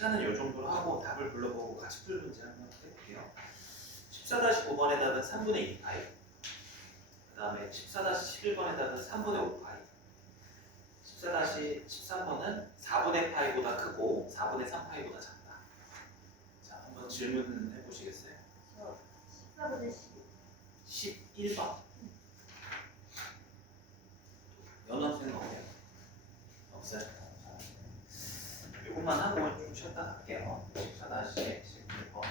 시간은 이 정도로 하고 답을 불러보고 같이 풀 문제 한번 해볼게요. 14-9번의 답은 3분의 2파이. 그 다음에 14-11번의 답은 3분의 5파이. 14-13번은 4분의 파이보다 크고 4분의 3파이보다 작다. 자, 한번 질문 해보시겠어요? 저 14분의 10. 11번. 연합생은 없네요. 없어요? 이것만 하고 좀 쉬었다 갈게요. 14-11번.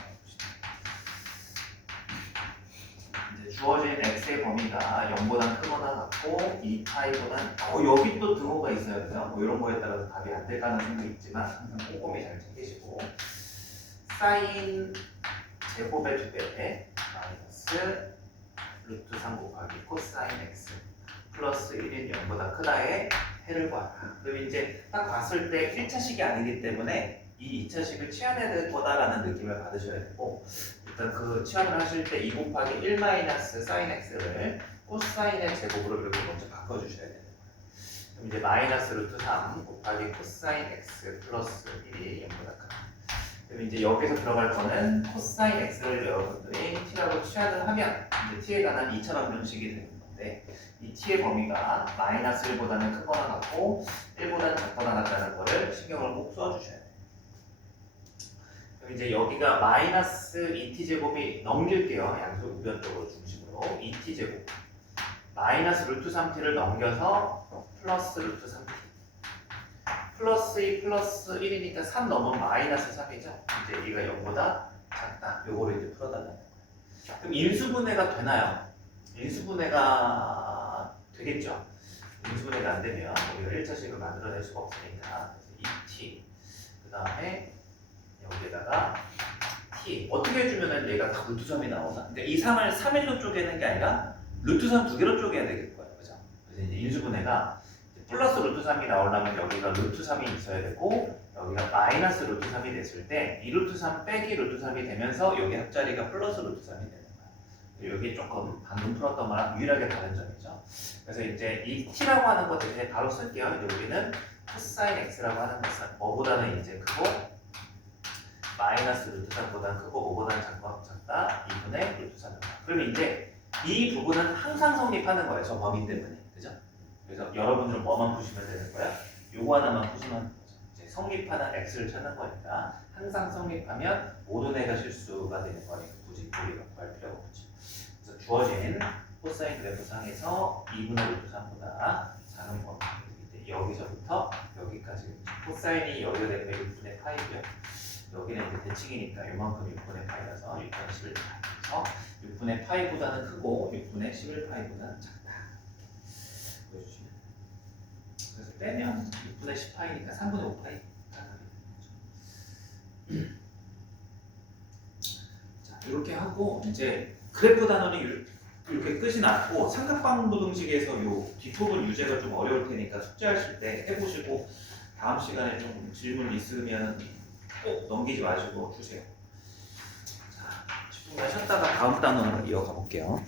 이제 주어진 x의 범위가 0보다 크거나 같고 2파이보다 여기 또 등호가 있어야 돼요. 뭐 이런 거에 따라서 답이 안 될 가능성도 있지만 항상 꼼꼼히 잘 챙기시고 사인 제곱의 2배 마이너스 루트 3 곱하기 코사인 x 플러스 1인 0보다 크다의 해를 구하라. 그럼 이제 딱 봤을 때 1차식이 아니기 때문에 이 2차식을 치환해야 될 거다라는 느낌을 받으셔야 되고 일단 그 치환을 하실 때 2 곱하기 1 마이너스 사인 x를 코사인의 제곱으로 이렇게 먼저 바꿔주셔야 되는 거예요. 그럼 이제 마이너스 루트 3 곱하기 코사인 x 플러스 1이 0보다 크다. 그럼 이제 여기서 들어갈 거는 코사인 x를 여러분들이 t라고 치환을 하면 이제 t에 관한 2차원 변식이 되는 건데 이 t의 범위가 마이너스 1보다는 크거나 같고 1보다는 작거나 같다는 거를 신경을 꼭 써주셔야 돼요. 그럼 이제 여기가 마이너스 2t 제곱이 넘길게요. 양수 우변쪽으로 중심으로 2t 제곱 마이너스 루트 3t를 넘겨서 플러스 루트 3t 플러스 2 플러스 1이니까 3 넘으면 마이너스 3이죠. 이제 이가 0보다 작다. 요거를 이제 풀어달라는 거예요. 그럼 인수분해가 되나요? 인수분해가 되겠죠. 인수분해가 안 되면 우리가 1차식을 만들어낼 수가 없으니까 2t 그 다음에 여기에다가 t 어떻게 해주면 얘가 다 루트 3이 나오나? 그러니까 이 3을 3일로 쪼개는 게 아니라 루트 3 두 개로 쪼개야 되겠 거예요. 그죠? 그래서 이제 인수분해가 플러스 루트 3이 나오려면 여기가 루트 3이 있어야 되고 여기가 마이너스 루트 3이 됐을 때 이 루트 3 빼기 루트 3이 되면서 여기 합자리가 플러스 루트 3이 되는 거예요. 여기 조금 방금 풀었던 거랑 유일하게 다른 점이죠. 그래서 이제 이 t라고 하는 것 대신에 바로 쓸게요. 이제 우리는 코사인 x라고 하는 것은 뭐보다는 이제 크고 마이너스 루트 3보다 크고 뭐보다는 작다 2분의 루트 3이다. 그러면 이제 이 부분은 항상 성립하는 거예요. 저 범위 때문에. 그죠? 그래서 여러분들은 뭐만 푸시면 되는 거야? 요거 하나만 푸시면 되는 거죠. 이제 성립하는 x를 찾는 거니까 항상 성립하면 모든 애가 실수가 되는 거니까 굳이 우리가 구할 필요가 없죠. 그래서 주어진 코사인 그래프 상에서 2분의 루트 3보다 작은 범위 여기서부터 여기까지 코사인이 여기가 되면 6분의 파이고요. 여기는 이제 대칭이니까 이만큼 6분의 파이라서 6분의 11파이 그래서 6분의 파이보다는 크고 6분의 11파이보다는 작다. 보여주시면 그래서 빼면 6분의 10파이니까 3분의 5파이 자 이렇게 하고 이제 그래프 단원이 이렇게 끝이 났고 삼각방부등식에서 요 뒷부분 유제가 좀 어려울 테니까 숙제하실 때 해보시고 다음 시간에 좀 질문 있으면 꼭 넘기지 마시고 주세요. 자, 10분간 쉬었다가 다음 단원으로 이어가 볼게요.